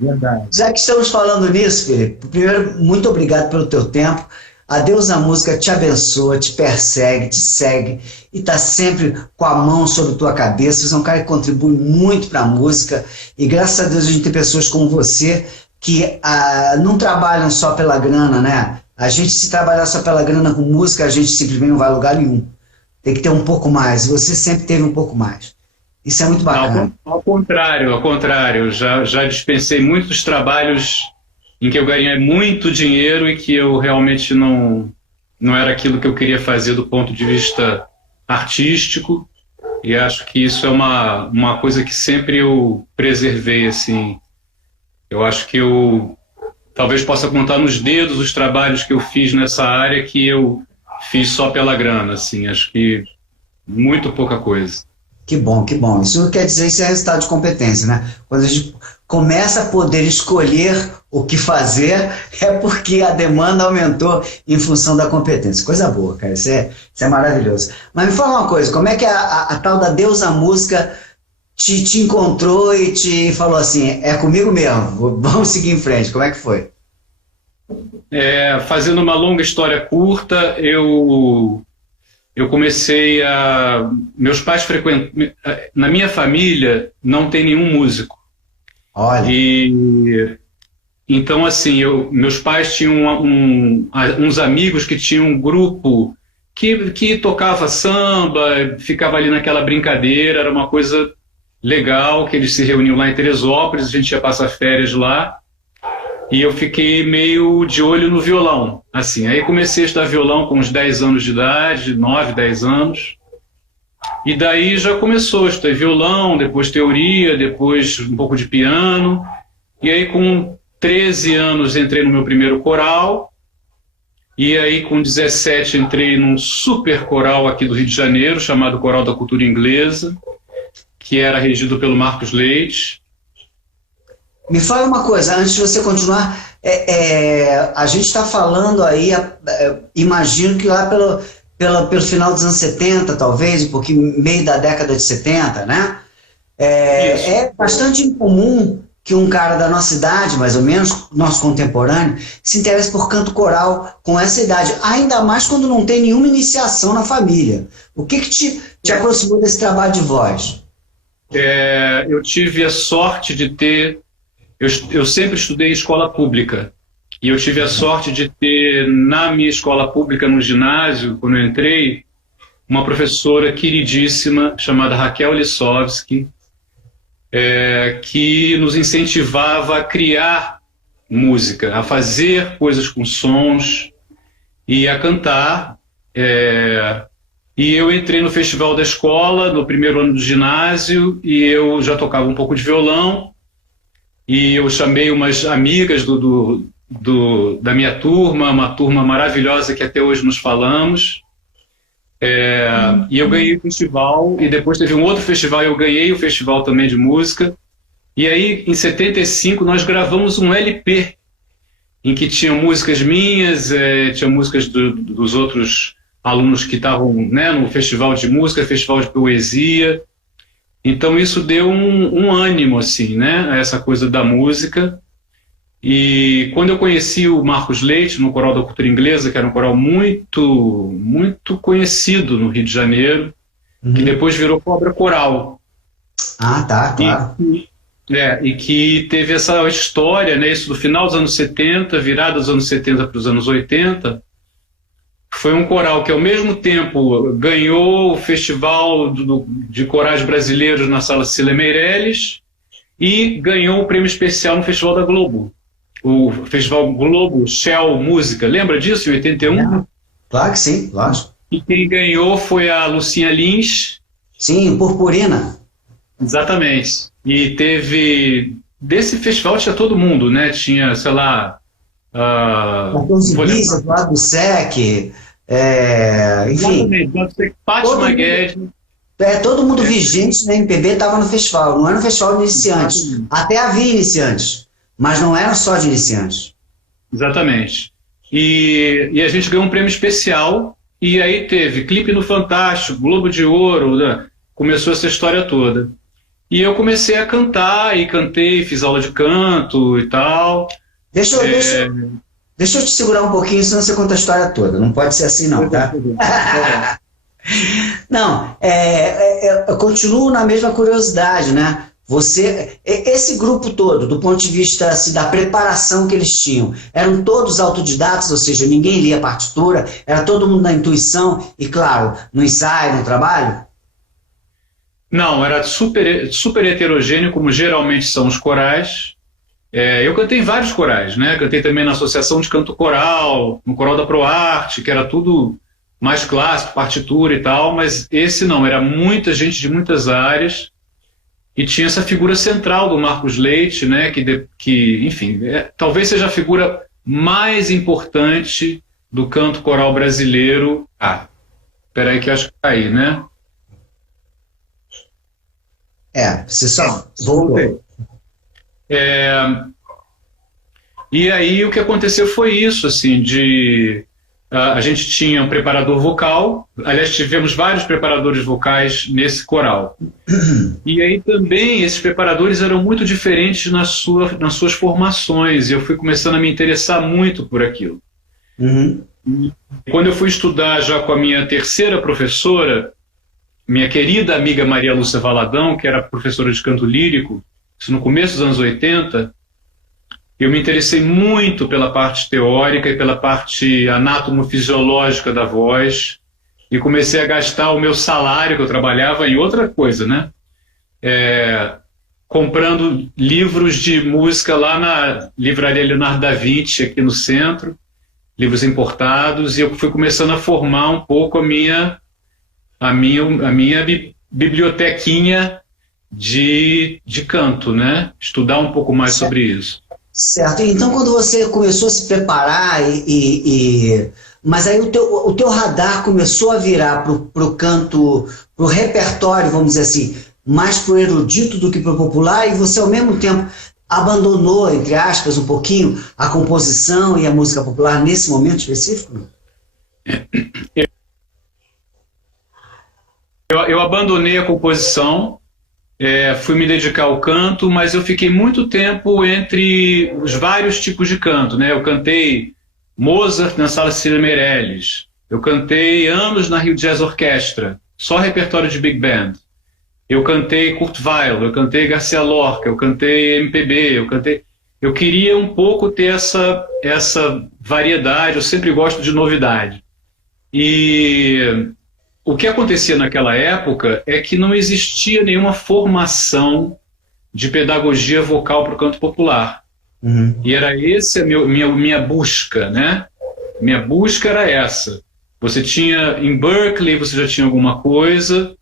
Verdade. Já que estamos falando nisso, Felipe, primeiro, muito obrigado pelo teu tempo. A Deus a Música te abençoa, te persegue, te segue e está sempre com a mão sobre tua cabeça. Você é um cara que contribui muito para a música e graças a Deus a gente tem pessoas como você que não trabalham só pela grana, né? A gente, se trabalhar só pela grana com música, a gente simplesmente não vai a lugar nenhum. Tem que ter um pouco mais. E você sempre teve um pouco mais. Isso é muito bacana. Ao contrário, já dispensei muitos trabalhos em que eu ganhei muito dinheiro e que eu realmente não era aquilo que eu queria fazer do ponto de vista artístico, e acho que isso é uma coisa que sempre eu preservei, assim. Eu acho que eu talvez possa contar nos dedos os trabalhos que eu fiz nessa área que eu fiz só pela grana, assim, acho que muito pouca coisa. Que bom, que bom. Isso quer dizer, isso é resultado de competência, né? Quando a gente começa a poder escolher o que fazer, é porque a demanda aumentou em função da competência. Coisa boa, cara. Isso é maravilhoso. Mas me fala uma coisa, como é que a tal da Deusa Música te encontrou e te falou assim, é comigo mesmo, vamos seguir em frente. Como é que foi? Fazendo uma longa história curta, eu comecei a... Meus pais frequentam... Na minha família não tem nenhum músico. Olha. E então, assim, meus pais tinham uns amigos que tinham um grupo que tocava samba, ficava ali naquela brincadeira, era uma coisa legal, que eles se reuniam lá em Teresópolis, a gente ia passar férias lá, e eu fiquei meio de olho no violão. Assim, aí comecei a estudar violão com uns 10 anos de idade, 9, 10 anos, e daí já começou, estudei violão, depois teoria, depois um pouco de piano, e aí com 13 anos entrei no meu primeiro coral, e aí com 17 entrei num super coral aqui do Rio de Janeiro, chamado Coral da Cultura Inglesa, que era regido pelo Marcos Leite. Me fala uma coisa, antes de você continuar, a gente está falando aí, imagino que lá pelo final dos anos 70, talvez, um pouquinho, meio da década de 70, né? É bastante incomum que um cara da nossa idade, mais ou menos, nosso contemporâneo, se interesse por canto coral com essa idade, ainda mais quando não tem nenhuma iniciação na família. O que te aproximou desse trabalho de voz? Eu tive a sorte de ter... Eu sempre estudei em escola pública, e eu tive a sorte de ter, na minha escola pública, no ginásio, quando eu entrei, uma professora queridíssima, chamada Raquel Lissovski, que nos incentivava a criar música, a fazer coisas com sons e a cantar. E eu entrei no festival da escola, no primeiro ano do ginásio, e eu já tocava um pouco de violão, e eu chamei umas amigas da minha turma, uma turma maravilhosa que até hoje nos falamos, e eu ganhei o festival, e depois teve um outro festival, e eu ganhei o festival também de música, e aí em 75 nós gravamos um LP, em que tinham músicas minhas, tinha músicas dos outros alunos que estavam, né, no festival de música, festival de poesia. Então isso deu um ânimo, assim, né, a essa coisa da música. E quando eu conheci o Marcos Leite no Coral da Cultura Inglesa, que era um coral muito, muito conhecido no Rio de Janeiro, que depois virou Cobra Coral. Ah, tá, claro. E que teve essa história, né, isso do final dos anos 70, virada dos anos 70 para os anos 80, foi um coral que ao mesmo tempo ganhou o Festival de Corais Brasileiros na Sala Cecília Meirelles e ganhou o prêmio especial no Festival da Globo. O Festival Globo Shell Música, lembra disso, em 81? Claro que sim, lógico. E quem ganhou foi a Lucinha Lins. Sim, Purpurina. Exatamente. E teve... Desse festival tinha todo mundo, né? Tinha, sei lá... Cartões Ibiza, do lado do SEC, enfim. Exatamente. Fátima Guedes. Todo mundo vigente na MPB estava no festival, não era um festival de iniciantes. Até havia iniciantes, mas não era só de iniciantes. Exatamente. E a gente ganhou um prêmio especial, e aí teve clipe no Fantástico, Globo de Ouro, né? Começou essa história toda. E eu comecei a cantar, e cantei, fiz aula de canto e tal. Deixa eu te segurar um pouquinho, senão você conta a história toda. Não pode ser assim não, tá? Não, eu continuo na mesma curiosidade, né? Esse grupo todo, do ponto de vista assim, da preparação que eles tinham, eram todos autodidatas, ou seja, ninguém lia partitura, era todo mundo na intuição e, claro, no ensaio, no trabalho? Não, era super, super heterogêneo, como geralmente são os corais. Eu cantei em vários corais, né? Cantei também na Associação de Canto Coral, no Coral da ProArte, que era tudo mais clássico, partitura e tal, mas esse não, era muita gente de muitas áreas. E tinha essa figura central do Marcos Leite, né, que enfim, talvez seja a figura mais importante do canto coral brasileiro. Peraí que eu acho que caí, né? Você só voltou. E aí o que aconteceu foi isso, assim, a gente tinha um preparador vocal, aliás, tivemos vários preparadores vocais nesse coral. E aí também esses preparadores eram muito diferentes nas suas formações, e eu fui começando a me interessar muito por aquilo. Quando eu fui estudar já com a minha terceira professora, minha querida amiga Maria Lúcia Valadão, que era professora de canto lírico, isso no começo dos anos 80, eu me interessei muito pela parte teórica e pela parte anatomofisiológica da voz e comecei a gastar o meu salário que eu trabalhava em outra coisa, né? Comprando livros de música lá na Livraria Leonardo da Vinci, aqui no centro, livros importados, e eu fui começando a formar um pouco a minha bibliotequinha de canto, né? Estudar um pouco mais sobre isso. Certo, então quando você começou a se preparar, mas aí o teu radar começou a virar pro canto, pro repertório, vamos dizer assim, mais pro erudito do que pro popular, e você ao mesmo tempo abandonou, entre aspas, um pouquinho a composição e a música popular nesse momento específico? Eu abandonei a composição, fui me dedicar ao canto, mas eu fiquei muito tempo entre os vários tipos de canto, né? Eu cantei Mozart na Sala Cecília Meirelles, eu cantei anos na Rio Jazz Orquestra, só repertório de Big Band. Eu cantei Kurt Weill, eu cantei Garcia Lorca, eu cantei MPB, eu queria um pouco ter essa variedade, eu sempre gosto de novidade. E o que acontecia naquela época é que não existia nenhuma formação de pedagogia vocal para o canto popular. E era essa a minha busca, né? Minha busca era essa. Você tinha, em Berkeley você já tinha alguma coisa,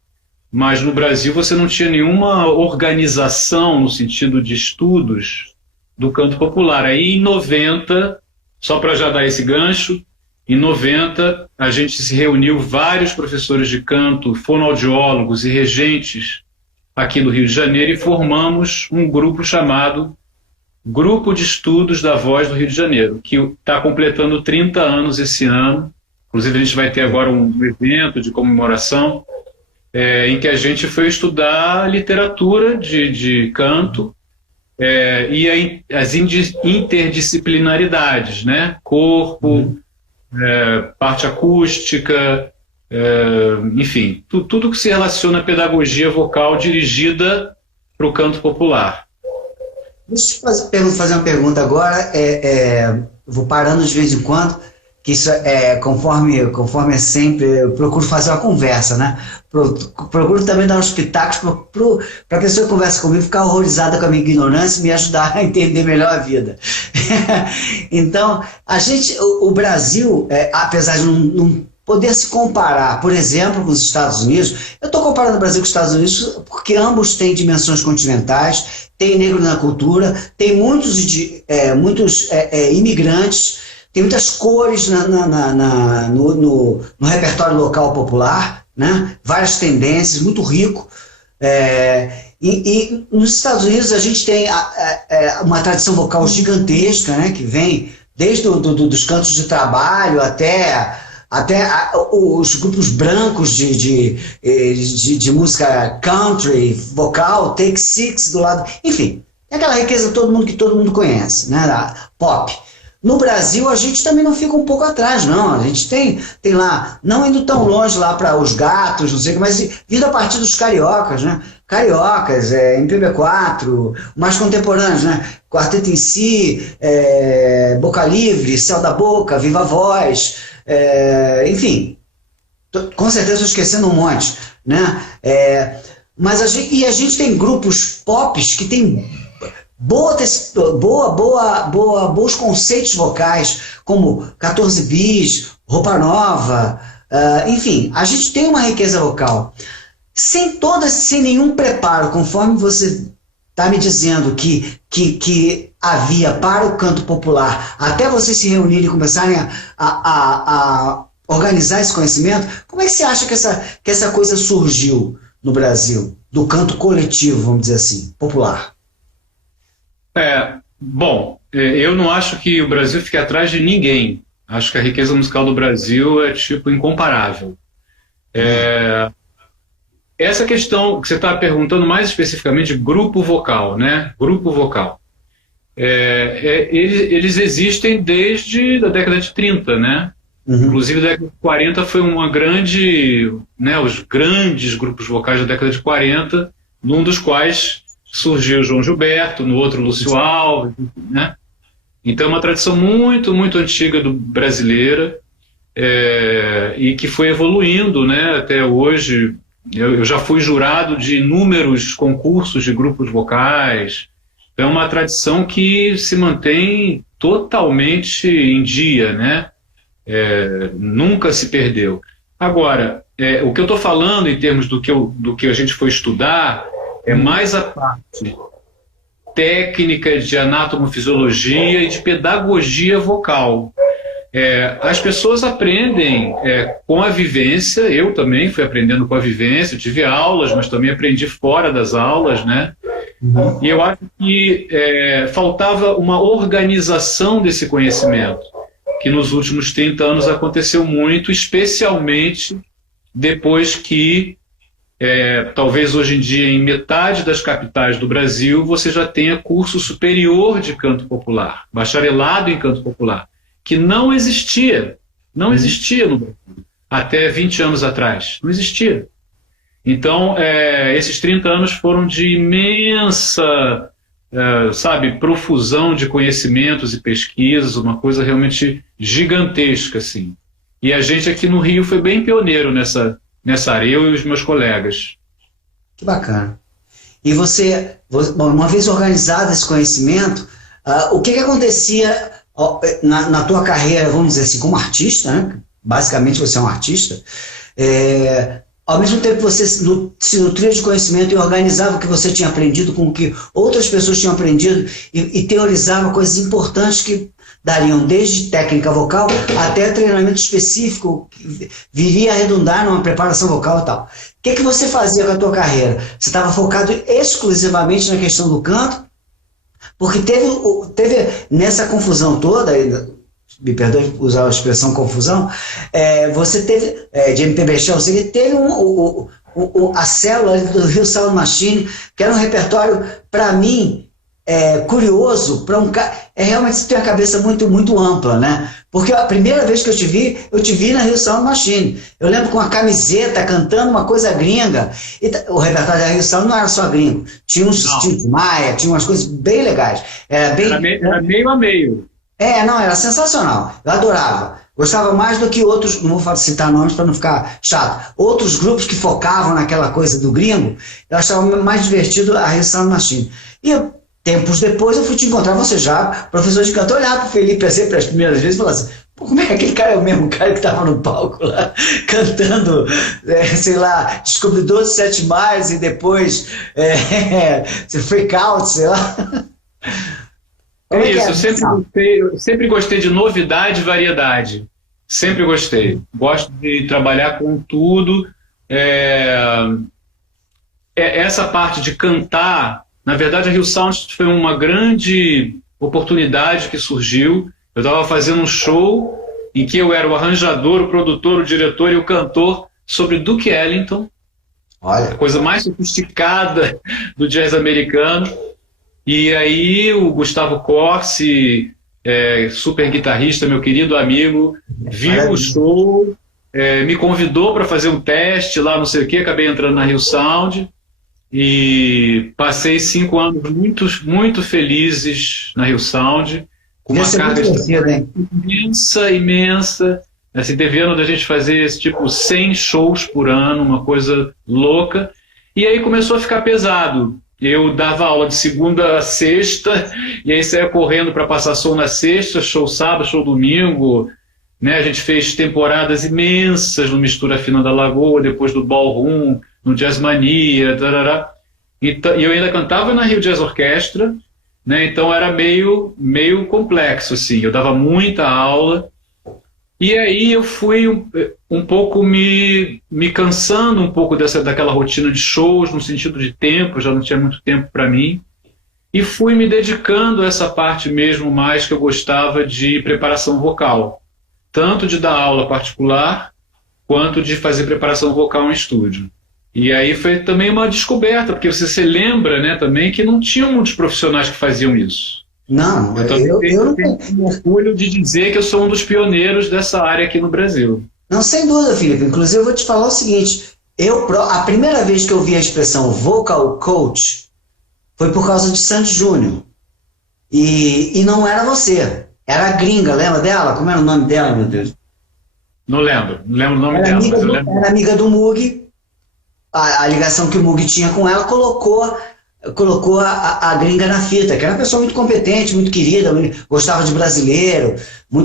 mas no Brasil você não tinha nenhuma organização no sentido de estudos do canto popular. Aí em 90, só para já dar esse gancho, em 90, a gente se reuniu, vários professores de canto, fonoaudiólogos e regentes aqui no Rio de Janeiro, e formamos um grupo chamado Grupo de Estudos da Voz do Rio de Janeiro, que está completando 30 anos esse ano. Inclusive, a gente vai ter agora um evento de comemoração em que a gente foi estudar literatura de canto e as interdisciplinaridades, né? Corpo, parte acústica, enfim, tudo que se relaciona à pedagogia vocal dirigida para o canto popular. Deixa eu fazer uma pergunta agora, vou parando de vez em quando, que isso conforme é sempre, eu procuro fazer uma conversa, né? Procuro também dar uns pitacos para a pessoa que conversa comigo ficar horrorizada com a minha ignorância e me ajudar a entender melhor a vida. Então, o Brasil, apesar de não poder se comparar, por exemplo, com os Estados Unidos, eu estou comparando o Brasil com os Estados Unidos porque ambos têm dimensões continentais, tem negro na cultura, tem muitos imigrantes, tem muitas cores no repertório local popular, né? Várias tendências, muito rico. E nos Estados Unidos a gente tem uma tradição vocal gigantesca, né? Que vem desde dos cantos de trabalho até até os grupos brancos de música country, vocal, Take Six do lado, enfim, é aquela riqueza que todo mundo conhece, né, da pop. No Brasil, a gente também não fica um pouco atrás, não. A gente tem lá, não indo tão longe lá para os Gatos, não sei o que, mas vindo a partir dos cariocas, né? Cariocas, MPB4, mais contemporâneos, né? Quarteto em Si, Boca Livre, Céu da Boca, Viva Voz, enfim. Com certeza estou esquecendo um monte, né? Mas a gente tem grupos pops que tem bons conceitos vocais, como 14 bis, Roupa Nova, enfim, a gente tem uma riqueza vocal. Sem nenhum preparo, conforme você está me dizendo que havia para o canto popular, até vocês se reunirem e começarem a organizar esse conhecimento, como é que você acha que essa coisa surgiu no Brasil, do canto coletivo, vamos dizer assim, popular? Bom, eu não acho que o Brasil fique atrás de ninguém. Acho que a riqueza musical do Brasil é tipo incomparável. Essa questão que você está perguntando mais especificamente, grupo vocal, né? Grupo vocal. Eles existem desde a década de 30, né? Uhum. Inclusive a década de 40 foi uma grande, né, os grandes grupos vocais da década de 40, num dos quais surgiu João Gilberto, no outro Lúcio Alves, né? Então é uma tradição muito, muito antiga brasileira, e que foi evoluindo, né, até hoje. Eu já fui jurado de inúmeros concursos de grupos vocais. É uma tradição que se mantém totalmente em dia, né? Nunca se perdeu. Agora, o que eu estou falando em termos do que a gente foi estudar é mais a parte técnica de anatomofisiologia e de pedagogia vocal. As pessoas aprendem com a vivência. Eu também fui aprendendo com a vivência, tive aulas, mas também aprendi fora das aulas, né? Uhum. E eu acho que faltava uma organização desse conhecimento, que nos últimos 30 anos aconteceu muito, especialmente depois que talvez hoje em dia em metade das capitais do Brasil você já tenha curso superior de canto popular, bacharelado em canto popular, que não existia no Brasil até 20 anos atrás, não existia. Então esses 30 anos foram de imensa profusão de conhecimentos e pesquisas, uma coisa realmente gigantesca, assim. E a gente aqui no Rio foi bem pioneiro nessa área, eu e os meus colegas. Que bacana. E você, uma vez organizado esse conhecimento, o que acontecia na tua carreira, vamos dizer assim, como artista, né? Basicamente você é um artista, ao mesmo tempo que você se nutria de conhecimento e organizava o que você tinha aprendido com o que outras pessoas tinham aprendido e teorizava coisas importantes que dariam desde técnica vocal até treinamento específico que viria a redundar numa preparação vocal e tal. O que você fazia com a tua carreira? Você estava focado exclusivamente na questão do canto? Porque teve nessa confusão toda, me perdoe usar a expressão confusão, você teve, de MPB Show, você teve a célula do Rio Sound Machine, que era um repertório, para mim, curioso, para um cara. Realmente você tem uma cabeça muito, muito ampla, né? Porque a primeira vez que eu te vi na Rio Sound Machine. Eu lembro com uma camiseta, cantando uma coisa gringa. E o repertório da Rio Sound não era só gringo. Tinha uns Steve Maia, tinha umas coisas bem legais. Era meio a meio. Não, era sensacional. Eu adorava. Gostava mais do que outros, não vou citar nomes para não ficar chato, outros grupos que focavam naquela coisa do gringo. Eu achava mais divertido a Rio Sound Machine. E tempos depois eu fui te encontrar, você já, professor de canto, olhar para o Felipe assim, para as primeiras vezes e falar assim: pô, como é que aquele cara é o mesmo cara que estava no palco lá, cantando, sei lá, Descobridor de Sete Mares e depois Freak Out, sei lá. Eu sempre gostei de novidade e variedade. Sempre gostei. Gosto de trabalhar com tudo. Essa parte de cantar, na verdade, a Rio Sound foi uma grande oportunidade que surgiu. Eu estava fazendo um show em que eu era o arranjador, o produtor, o diretor e o cantor sobre Duke Ellington, Olha, a coisa mais sofisticada do jazz americano. E aí o Gustavo Corsi, super guitarrista, meu querido amigo, viu o show, me convidou para fazer um teste lá, não sei o que, acabei entrando na Rio Sound e passei 5 anos muito felizes na Rio Sound, com uma carga de trabalho imensa, assim, devendo da gente fazer esse tipo 100 shows por ano, uma coisa louca, e aí começou a ficar pesado. Eu dava aula de segunda a sexta, e aí saía correndo para passar show na sexta, show sábado, show domingo, né? A gente fez temporadas imensas no Mistura Fina da Lagoa, depois do Ballroom, no Jazz Mania, tarará. E eu ainda cantava na Rio Jazz Orquestra, né? Então era meio complexo, assim. Eu dava muita aula, e aí eu fui um pouco me cansando um pouco daquela rotina de shows, no sentido de tempo, já não tinha muito tempo para mim, e fui me dedicando a essa parte mesmo mais que eu gostava de preparação vocal, tanto de dar aula particular, quanto de fazer preparação vocal em estúdio. E aí foi também uma descoberta, porque você se lembra, né, também que não tinham muitos profissionais que faziam isso. não, Então, eu tenho orgulho de dizer que eu sou um dos pioneiros dessa área aqui no Brasil. não, sem dúvida, Felipe. Inclusive, eu vou te falar o seguinte: a primeira vez que eu vi a expressão vocal coach foi por causa de Sandy Júnior. E não era você, era a gringa, lembra dela? Como era o nome dela, meu Deus? Não lembro o nome dela, mas eu lembro. Era amiga do Moog. A ligação que o Moog tinha com ela colocou a gringa na fita, que era uma pessoa muito competente, muito querida, gostava de brasileiro,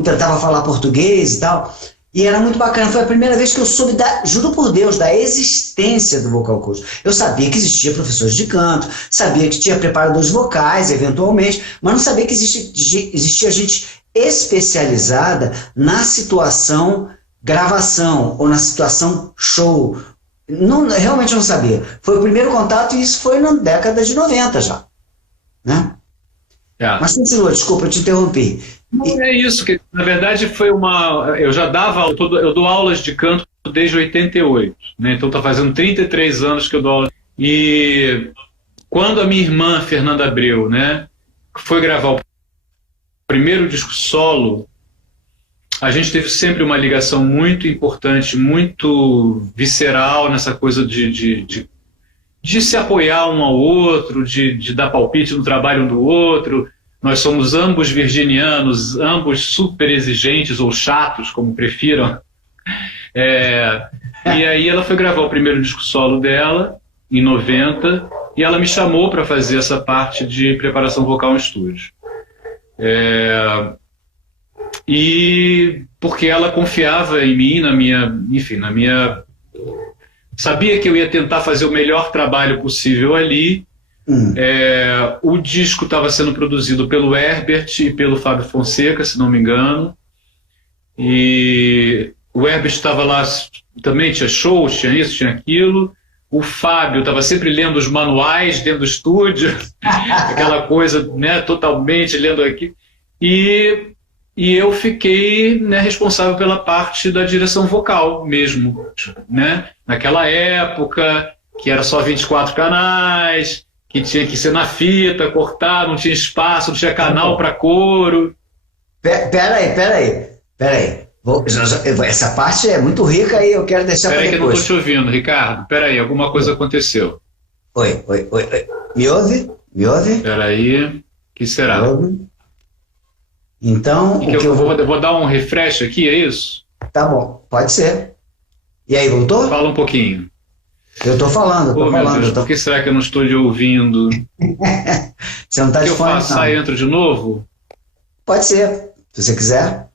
tentava falar português e tal. E era muito bacana. Foi a primeira vez que eu soube, juro por Deus, da existência do vocal coach. Eu sabia que existia professores de canto, sabia que tinha preparadores vocais, eventualmente, mas não sabia que existia gente especializada na situação gravação ou na situação show. Não, realmente não sabia. Foi o primeiro contato, e isso foi na década de 90 já, né? Mas continua, desculpa, eu te interrompi. Não, é isso, que na verdade eu já dava aula, eu dou aulas de canto desde 88, né? Então está fazendo 33 anos que eu dou aula. E quando a minha irmã, Fernanda Abreu, né, foi gravar o primeiro disco solo, a gente teve sempre uma ligação muito importante, muito visceral nessa coisa de se apoiar um ao outro, de dar palpite no trabalho um do outro. Nós somos ambos virginianos, ambos super exigentes ou chatos, como prefiram. E aí ela foi gravar o primeiro disco solo dela, em 90, e ela me chamou para fazer essa parte de preparação vocal em estúdio. E porque ela confiava em mim, na minha... Sabia que eu ia tentar fazer o melhor trabalho possível ali. O disco estava sendo produzido pelo Herbert e pelo Fábio Fonseca, se não me engano. E o Herbert estava lá também, tinha shows, tinha isso, tinha aquilo. O Fábio estava sempre lendo os manuais dentro do estúdio, aquela coisa, né, totalmente lendo aqui. E eu fiquei, né, responsável pela parte da direção vocal mesmo, né? Naquela época, que era só 24 canais, que tinha que ser na fita, não tinha espaço, não tinha canal para coro. Peraí. Essa parte é muito rica e eu quero deixar para depois. Peraí que eu não estou te ouvindo, Ricardo. Peraí, alguma coisa aconteceu. Oi. Me ouve? Peraí, o que será? Me ouve? Então, eu vou dar um refresh aqui, é isso? Tá bom, pode ser. E aí, voltou? Fala um pouquinho. Eu estou falando, Meu Deus, por que será que eu não estou lhe ouvindo? Você não está de fone, não. O que eu faço? Sai e entro de novo? Pode ser, se você quiser.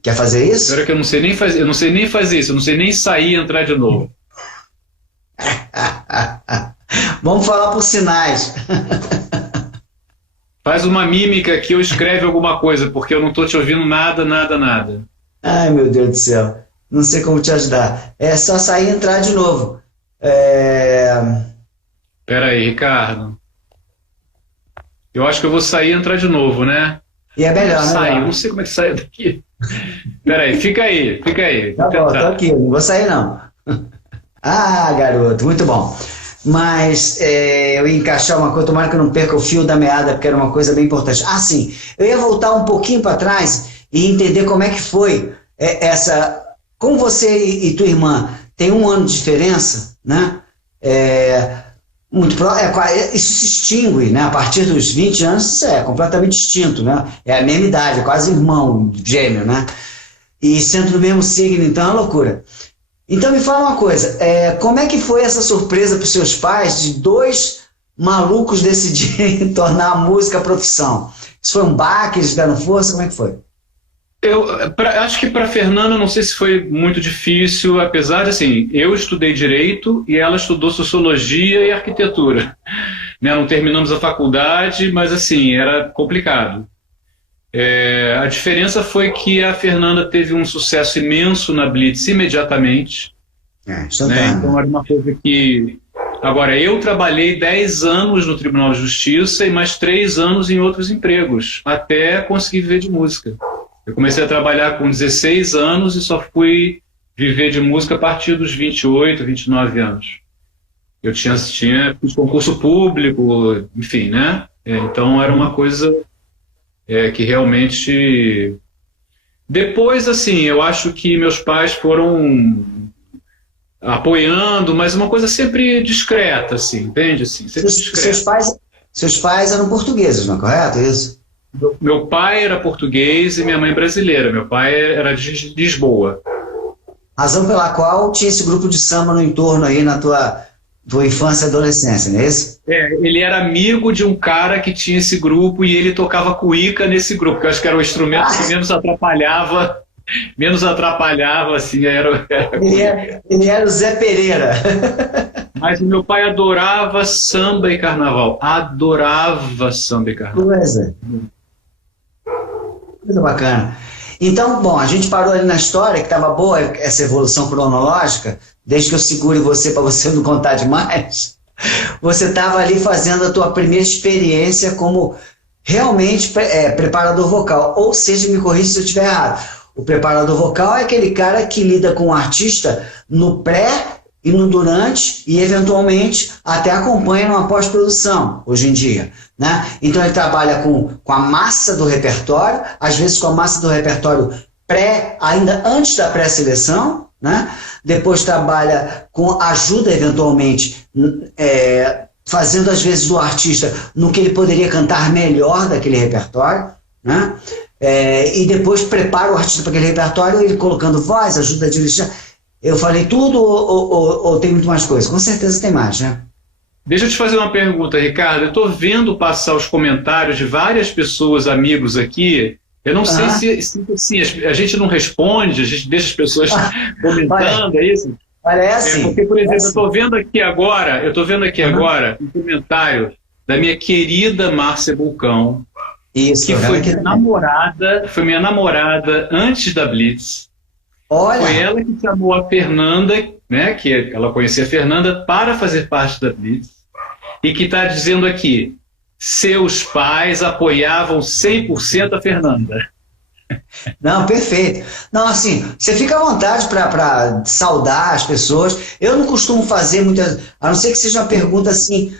Quer fazer isso? Espera que eu não sei nem fazer isso, eu não sei nem sair e entrar de novo. Vamos falar por sinais. Faz uma mímica aqui ou escreve alguma coisa, porque eu não estou te ouvindo nada. Ai, meu Deus do céu. Não sei como te ajudar. É só sair e entrar de novo. Pera aí, Ricardo. Eu acho que eu vou sair e entrar de novo, né? E é melhor, né? Saiu, não sei como é que saiu daqui. Peraí, fica aí. Tá bom, tô aqui, não vou sair não. Ah, garoto, muito bom. Mas eu ia encaixar uma coisa, tomara que eu não perca o fio da meada, porque era uma coisa bem importante. Ah, sim, eu ia voltar um pouquinho para trás e entender como é que foi essa... Como você e tua irmã têm 1 ano de diferença, né? Isso se extingue, né? A partir dos 20 anos, isso é completamente extinto, né? É a mesma idade, é quase irmão gêmeo, né? E sendo do mesmo signo, então é uma loucura. Então me fala uma coisa, como é que foi essa surpresa para os seus pais de 2 malucos decidirem tornar a música profissão? Isso foi um baque, eles deram força, como é que foi? Acho que para Fernanda, não sei se foi muito difícil, apesar de, assim, eu estudei Direito e ela estudou Sociologia e Arquitetura. Né? Não terminamos a faculdade, mas, assim, era complicado. A diferença foi que a Fernanda teve um sucesso imenso na Blitz imediatamente. Né? Então era uma coisa que... Agora, eu trabalhei 10 anos no Tribunal de Justiça e mais 3 anos em outros empregos, até conseguir viver de música. Eu comecei a trabalhar com 16 anos e só fui viver de música a partir dos 28, 29 anos. Eu fiz concurso público, enfim, né? Então era uma coisa que realmente... Depois, assim, eu acho que meus pais foram apoiando, mas uma coisa sempre discreta, assim, entende? Assim, sempre discreta. Seus pais eram portugueses, não é correto? Isso? Meu pai era português e minha mãe brasileira. Meu pai era de Lisboa. Razão pela qual tinha esse grupo de samba no entorno aí na tua infância e adolescência, não é isso? Ele era amigo de um cara que tinha esse grupo e ele tocava cuíca nesse grupo, que eu acho que era o instrumento que menos atrapalhava, assim, ele era o Zé Pereira. Mas o meu pai adorava samba e carnaval. Adorava samba e carnaval. Coisa bacana. Então, bom, a gente parou ali na história, que estava boa essa evolução cronológica, desde que eu segure você para você não contar demais. Você estava ali fazendo a tua primeira experiência como realmente preparador vocal. Ou seja, me corrija se eu estiver errado. O preparador vocal é aquele cara que lida com o artista no pré e no durante e, eventualmente, até acompanha numa pós-produção, hoje em dia. Né? Então, ele trabalha com a massa do repertório, às vezes com a massa do repertório ainda antes da pré-seleção, né? Depois trabalha com ajuda, eventualmente, fazendo, às vezes, do artista no que ele poderia cantar melhor daquele repertório, né? E depois prepara o artista para aquele repertório, ele colocando voz, ajuda a dirigir. Eu falei tudo ou tem muito mais coisa? Com certeza tem mais, né? Deixa eu te fazer uma pergunta, Ricardo. Eu estou vendo passar os comentários de várias pessoas, amigos aqui. Eu não sei se assim, a gente não responde, a gente deixa as pessoas comentando, é isso? Parece. Porque, por exemplo, eu estou vendo aqui agora um comentário da minha querida Márcia Bulcão, isso, que foi minha namorada antes da Blitz. Olha. Foi ela que chamou a Fernanda, né, que ela conhecia a Fernanda, para fazer parte da Blitz, e que está dizendo aqui, seus pais apoiavam 100% a Fernanda. Não, perfeito. Não, assim, você fica à vontade para saudar as pessoas. Eu não costumo fazer muitas, a não ser que seja uma pergunta assim,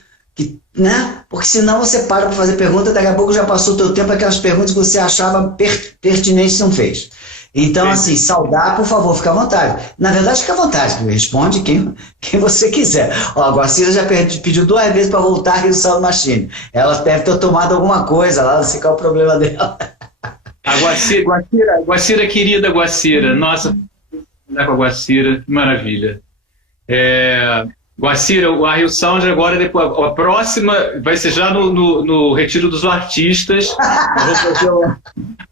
né? Porque senão você para fazer pergunta, daqui a pouco já passou o teu tempo, aquelas perguntas que você achava pertinentes não fez. Então, assim, saudar, por favor, fica à vontade. Na verdade, fica à vontade, responde quem você quiser. Ó, a Guacira já pediu 2 vezes para voltar aqui do Sound Machine. Ela deve ter tomado alguma coisa lá, não sei qual é o problema dela. A Guacira, querida Guacira, nossa, com a Guacira, que maravilha. Guacira, o Rio Sound agora, depois, a próxima vai ser já no Retiro dos Artistas. Eu vou fazer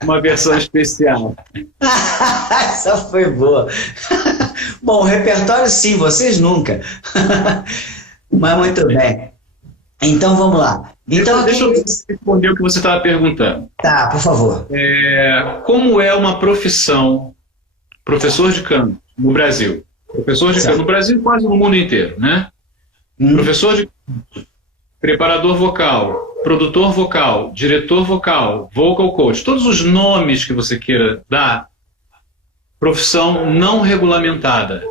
uma versão especial. Essa foi boa. Bom, repertório sim, vocês nunca. Mas muito bem. Então vamos lá. Então, deixa eu responder o que você estava perguntando. Tá, por favor. Como é uma profissão, professor de canto no Brasil? Professor de canto no Brasil, quase no mundo inteiro, né? Professor de canto. preparador vocal, produtor vocal, diretor vocal, vocal coach, todos os nomes que você queira dar, profissão não regulamentada.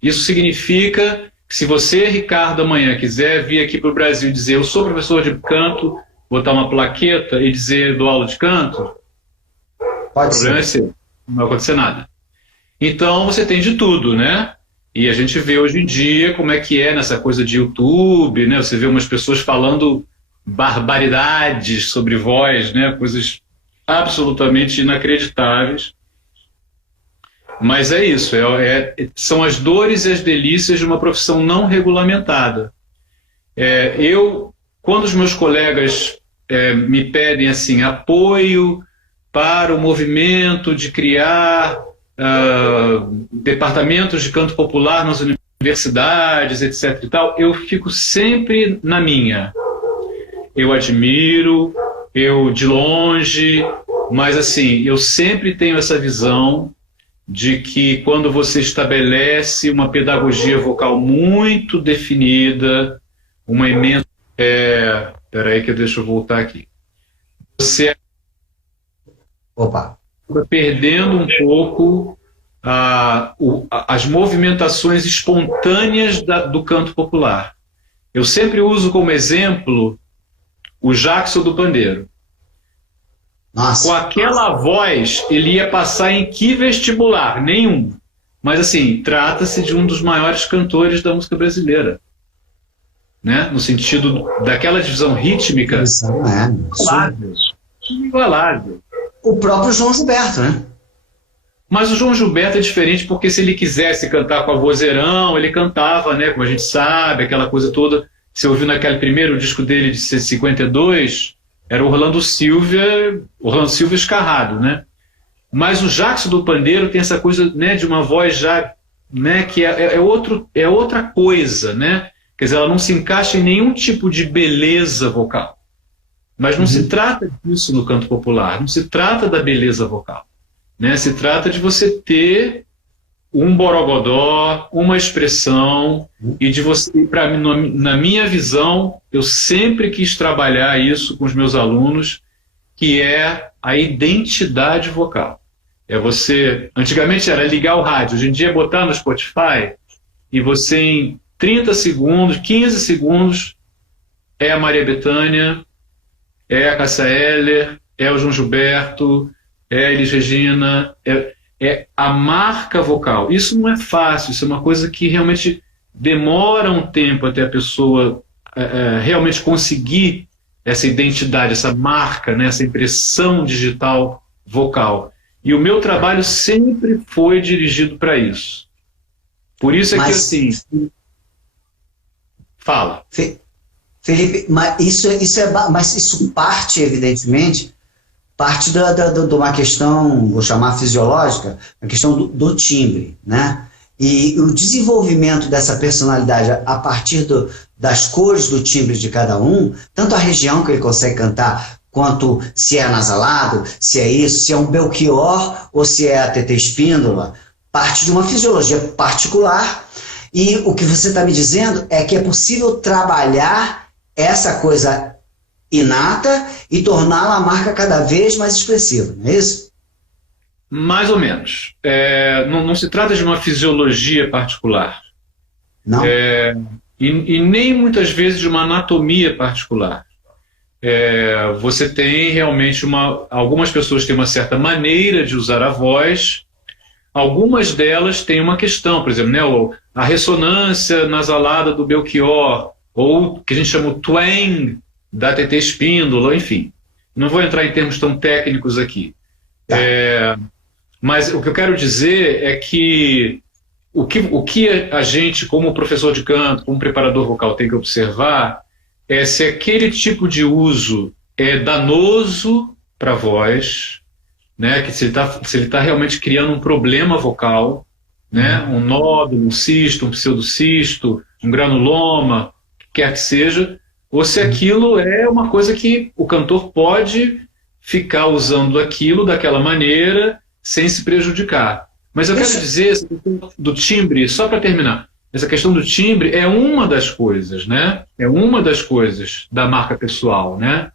Isso significa que se você, Ricardo, amanhã quiser vir aqui para o Brasil e dizer eu sou professor de canto, botar uma plaqueta e dizer dou aula de canto, Pode o problema é seu, não vai acontecer nada. Então você tem de tudo, né? E a gente vê hoje em dia como é que é nessa coisa de YouTube, né? Você vê umas pessoas falando barbaridades sobre voz, né? Coisas absolutamente inacreditáveis. Mas é isso, são as dores e as delícias de uma profissão não regulamentada. Quando os meus colegas me pedem assim, apoio para o movimento de criar departamentos de canto popular nas universidades, etc. e tal, eu fico sempre na minha. Eu admiro, eu de longe, mas assim, eu sempre tenho essa visão de que quando você estabelece uma pedagogia vocal muito definida, uma imensa... Espera aí que deixa eu voltar aqui. Você Opa. perdendo um pouco as movimentações espontâneas do canto popular. Eu sempre uso como exemplo o Jackson do pandeiro. Nossa. Com aquela voz, ele ia passar em que vestibular? Nenhum. Mas assim, trata-se de um dos maiores cantores da música brasileira. Né? No sentido daquela divisão rítmica. Inigualável. O próprio João Gilberto, né? Mas o João Gilberto é diferente porque se ele quisesse cantar com a vozeirão, ele cantava, né? Como a gente sabe, aquela coisa toda. Você ouviu naquele primeiro disco dele de 52, era o Orlando Silva escarrado, né? Mas o Jackson do pandeiro tem essa coisa, né, de uma voz já, né, que é outra coisa, né? Quer dizer, ela não se encaixa em nenhum tipo de beleza vocal. Mas não se trata disso no canto popular, não se trata da beleza vocal, né? Se trata de você ter um borogodó, uma expressão, e de você, para mim, na minha visão, eu sempre quis trabalhar isso com os meus alunos, que é a identidade vocal. Antigamente era ligar o rádio, hoje em dia é botar no Spotify, e você em 30 segundos, 15 segundos, é a Maria Bethânia, é a Cássia Eller, é o João Gilberto, é a Elis Regina, é a marca vocal. Isso não é fácil, isso é uma coisa que realmente demora um tempo até a pessoa realmente conseguir essa identidade, essa marca, né, essa impressão digital vocal. E o meu trabalho sempre foi dirigido para isso. Por isso é que assim... Fala. Felipe, mas isso parte, evidentemente, de uma questão, vou chamar fisiológica, a questão do timbre, né? E o desenvolvimento dessa personalidade a partir das cores do timbre de cada um, tanto a região que ele consegue cantar, quanto se é anasalado, se é isso, se é um Belchior ou se é a TT Espíndola, parte de uma fisiologia particular. E o que você está me dizendo é que é possível trabalhar essa coisa inata e torná-la a marca cada vez mais expressiva, não é isso? Mais ou menos. Não se trata de uma fisiologia particular. Não. E nem muitas vezes de uma anatomia particular. Você tem realmente algumas pessoas têm uma certa maneira de usar a voz, algumas delas têm uma questão, por exemplo, né, a ressonância nasalada do Belchior, ou o que a gente chama o twang da TT Espíndola, enfim. Não vou entrar em termos tão técnicos aqui. Tá. Mas o que eu quero dizer é que o que a gente, como professor de canto, como preparador vocal, tem que observar é se aquele tipo de uso é danoso para a voz, né? Que se ele tá realmente criando um problema vocal, né? Um nódulo, um cisto, um pseudocisto, um granuloma, o que quer que seja, ou se aquilo é uma coisa que o cantor pode ficar usando aquilo daquela maneira sem se prejudicar. Mas eu quero dizer do timbre, só para terminar, essa questão do timbre é uma das coisas, né? É uma das coisas da marca pessoal, né?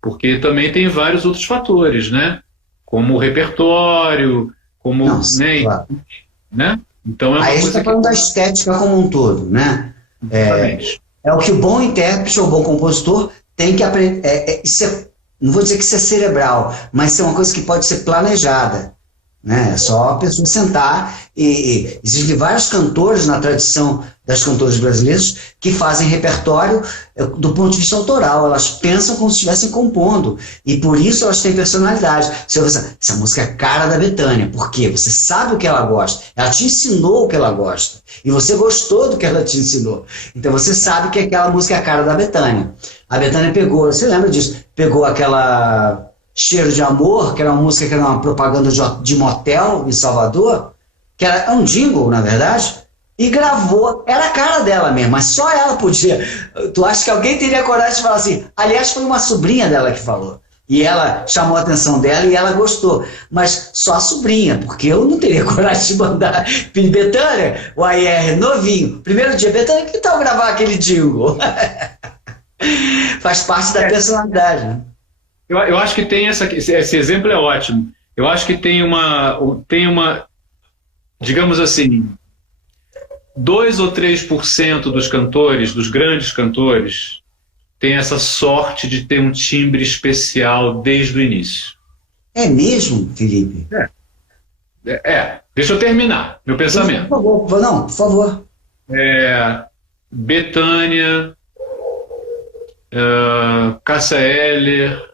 Porque também tem vários outros fatores, né? Como o repertório, como, Não, né? claro. Né? Então é uma Aí a gente coisa está falando da estética como um todo, né? Exatamente. É o que o bom intérprete ou o bom compositor tem que aprender. Não vou dizer que isso é cerebral, mas isso é uma coisa que pode ser planejada. Né? É só a pessoa sentar e existem vários cantores na tradição das cantoras brasileiras que fazem repertório do ponto de vista autoral, elas pensam como se estivessem compondo e por isso elas têm personalidade. Você vai pensar, essa música é a cara da Bethânia, por quê? Você sabe o que ela gosta, ela te ensinou o que ela gosta e você gostou do que ela te ensinou, então você sabe que aquela música é a cara da Bethânia. A Bethânia pegou, você lembra disso, pegou aquela Cheiro de Amor, que era uma música que era uma propaganda de motel em Salvador, que era um jingle, na verdade, e gravou, era a cara dela mesmo, mas só ela podia. Tu acha que alguém teria coragem de falar assim? Aliás, foi uma sobrinha dela que falou, e ela chamou a atenção dela e ela gostou, mas só a sobrinha, porque eu não teria coragem de mandar pedir Bethânia, o AIR novinho, primeiro dia, Bethânia, que tal gravar aquele jingle? Faz parte da personalidade, né? Eu acho que tem esse exemplo é ótimo. Eu acho que tem uma, digamos assim, 2 ou 3% dos cantores, dos grandes cantores, tem essa sorte de ter um timbre especial desde o início. É mesmo, Felipe? Deixa eu terminar meu pensamento. Por favor, não, por favor. Bethânia, Cássia Eller.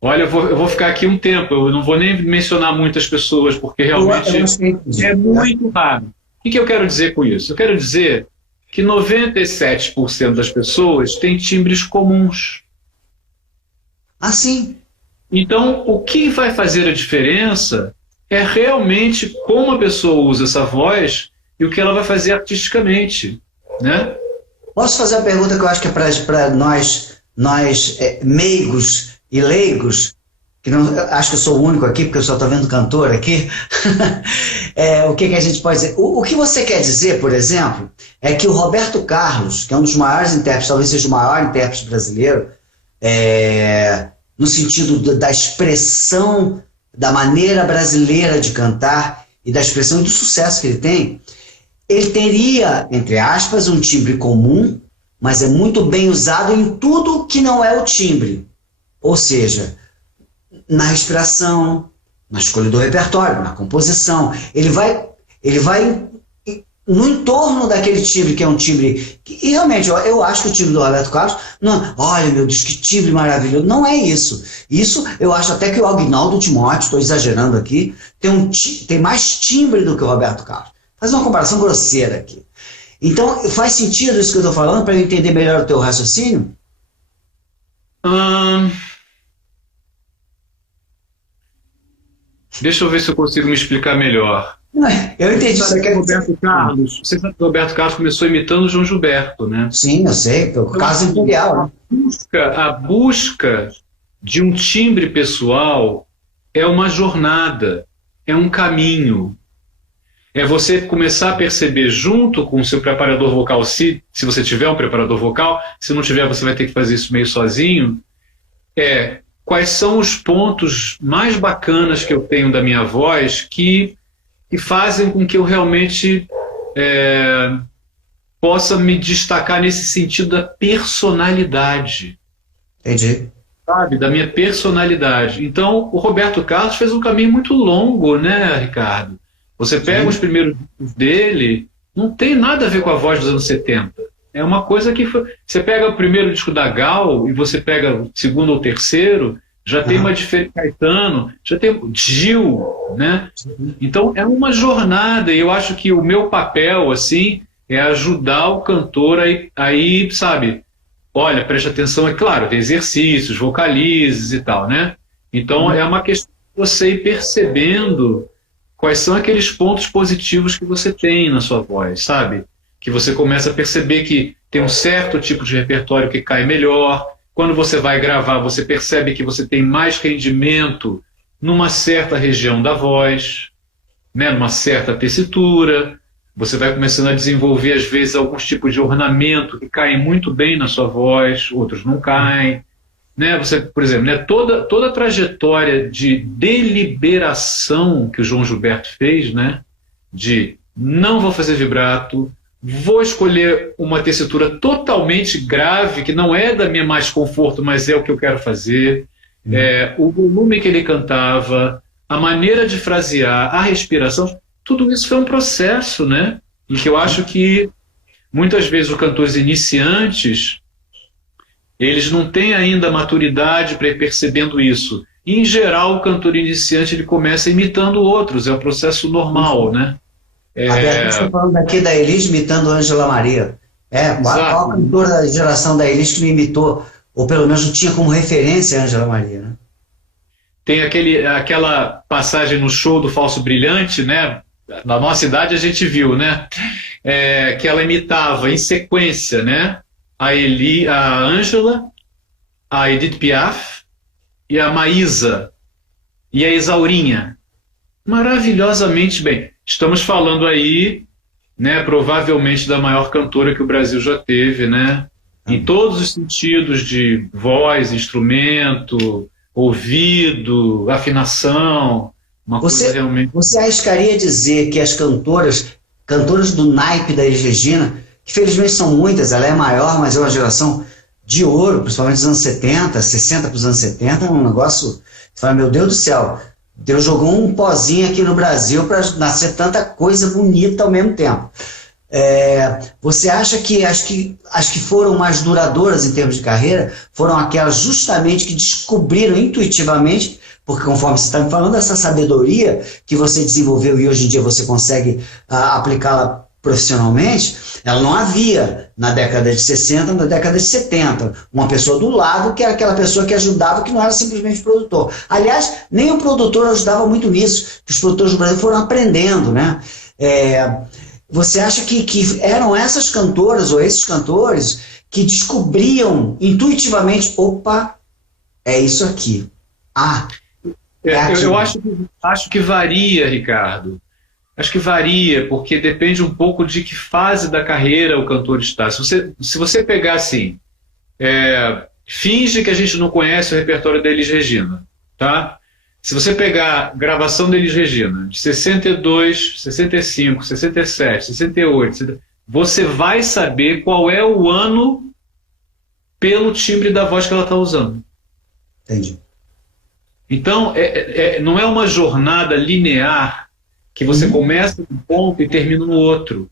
Olha, eu vou ficar aqui um tempo, eu não vou nem mencionar muitas pessoas, porque realmente é muito raro. O que eu quero dizer com isso? Eu quero dizer que 97% das pessoas têm timbres comuns. Ah, sim. Então, o que vai fazer a diferença é realmente como a pessoa usa essa voz e o que ela vai fazer artisticamente, né? Posso fazer uma pergunta que eu acho que é para nós meigos e leigos, que não, acho que eu sou o único aqui, porque eu só estou vendo cantor aqui. O que a gente pode dizer? O que você quer dizer, por exemplo, é que o Roberto Carlos, que é um dos maiores intérpretes, talvez seja o maior intérprete brasileiro, no sentido da expressão, da maneira brasileira de cantar e da expressão e do sucesso que ele teria, entre aspas, um timbre comum, mas é muito bem usado em tudo que não é o timbre. Ou seja, na respiração, na escolha do repertório, na composição. Ele vai no entorno daquele timbre, que é um timbre... E realmente, eu acho que o timbre do Roberto Carlos... Não, olha, meu Deus, que timbre maravilhoso. Não é isso. Isso, eu acho até que o Agnaldo Timóteo, estou exagerando aqui, tem mais timbre do que o Roberto Carlos. Faz uma comparação grosseira aqui. Então, faz sentido isso que eu estou falando para eu entender melhor o teu raciocínio? Deixa eu ver se eu consigo me explicar melhor. Eu entendi. Você sabe que o Roberto Carlos começou imitando o João Gilberto, né? Sim, eu sei, o caso imperial. A busca de um timbre pessoal é uma jornada, é um caminho. É você começar a perceber junto com o seu preparador vocal, se você tiver um preparador vocal, se não tiver você vai ter que fazer isso meio sozinho, quais são os pontos mais bacanas que eu tenho da minha voz que fazem com que eu realmente possa me destacar nesse sentido da personalidade. Entendi. Sabe, da minha personalidade. Então, o Roberto Carlos fez um caminho muito longo, né, Ricardo? Você pega os primeiros discos dele, não tem nada a ver com a voz dos anos 70. É uma coisa que... Você pega o primeiro disco da Gal e você pega o segundo ou terceiro, já tem uma diferença, Caetano, já tem Gil, né? Então é uma jornada e eu acho que o meu papel, assim, é ajudar o cantor aí, sabe? Olha, preste atenção, é claro, tem exercícios, vocalizes e tal, né? Então é uma questão de você ir percebendo quais são aqueles pontos positivos que você tem na sua voz, sabe? Que você começa a perceber que tem um certo tipo de repertório que cai melhor. Quando você vai gravar, você percebe que você tem mais rendimento numa certa região da voz, né, numa certa tessitura, você vai começando a desenvolver, às vezes, alguns tipos de ornamento que caem muito bem na sua voz, outros não caem. Né? Você, por exemplo, né, toda a trajetória de deliberação que o João Gilberto fez, né, de não vou fazer vibrato, vou escolher uma tessitura totalmente grave, que não é da minha mais conforto, mas é o que eu quero fazer. O volume que ele cantava, a maneira de frasear, a respiração, tudo isso foi um processo, né? E que eu acho que muitas vezes os cantores iniciantes, eles não têm ainda maturidade para ir percebendo isso. E, em geral, o cantor iniciante ele começa imitando outros, é um processo normal, né? A Beatriz está falando aqui da Elis imitando Ângela Maria. Qual cantora da geração da Elis que não imitou, ou pelo menos não tinha como referência a Ângela Maria, né? Tem aquela passagem no show do Falso Brilhante, né? Na nossa idade a gente viu, né? Que ela imitava em sequência, né? A Ângela, a Edith Piaf e a Maísa e a Isaurinha. Maravilhosamente bem. Estamos falando aí, né, provavelmente da maior cantora que o Brasil já teve, né? Em todos os sentidos de voz, instrumento, ouvido, afinação, uma coisa realmente... Você arriscaria dizer que as cantoras do naipe da Elis Regina, que felizmente são muitas, ela é maior, mas é uma geração de ouro, principalmente dos anos 70, 60 para os anos 70, é um negócio... Você fala, meu Deus do céu, Deus jogou um pozinho aqui no Brasil para nascer tanta coisa bonita ao mesmo tempo. Você acha que as que foram mais duradouras em termos de carreira foram aquelas justamente que descobriram intuitivamente, porque conforme você está me falando, essa sabedoria que você desenvolveu e hoje em dia você consegue aplicá-la profissionalmente, ela não havia na década de 60, na década de 70. Uma pessoa do lado que era aquela pessoa que ajudava, que não era simplesmente produtor. Aliás, nem o produtor ajudava muito nisso, que os produtores do Brasil foram aprendendo, né? Você acha que eram essas cantoras ou esses cantores que descobriam intuitivamente, opa, é isso aqui. Eu acho que varia, Ricardo. Acho que varia, porque depende um pouco de que fase da carreira o cantor está. Se você pegar assim, finge que a gente não conhece o repertório da Elis Regina, tá? Se você pegar gravação da Elis Regina, de 62, 65, 67, 68, você vai saber qual é o ano pelo timbre da voz que ela está usando. Entendi. Então, não é uma jornada linear que você começa num ponto e termina no outro.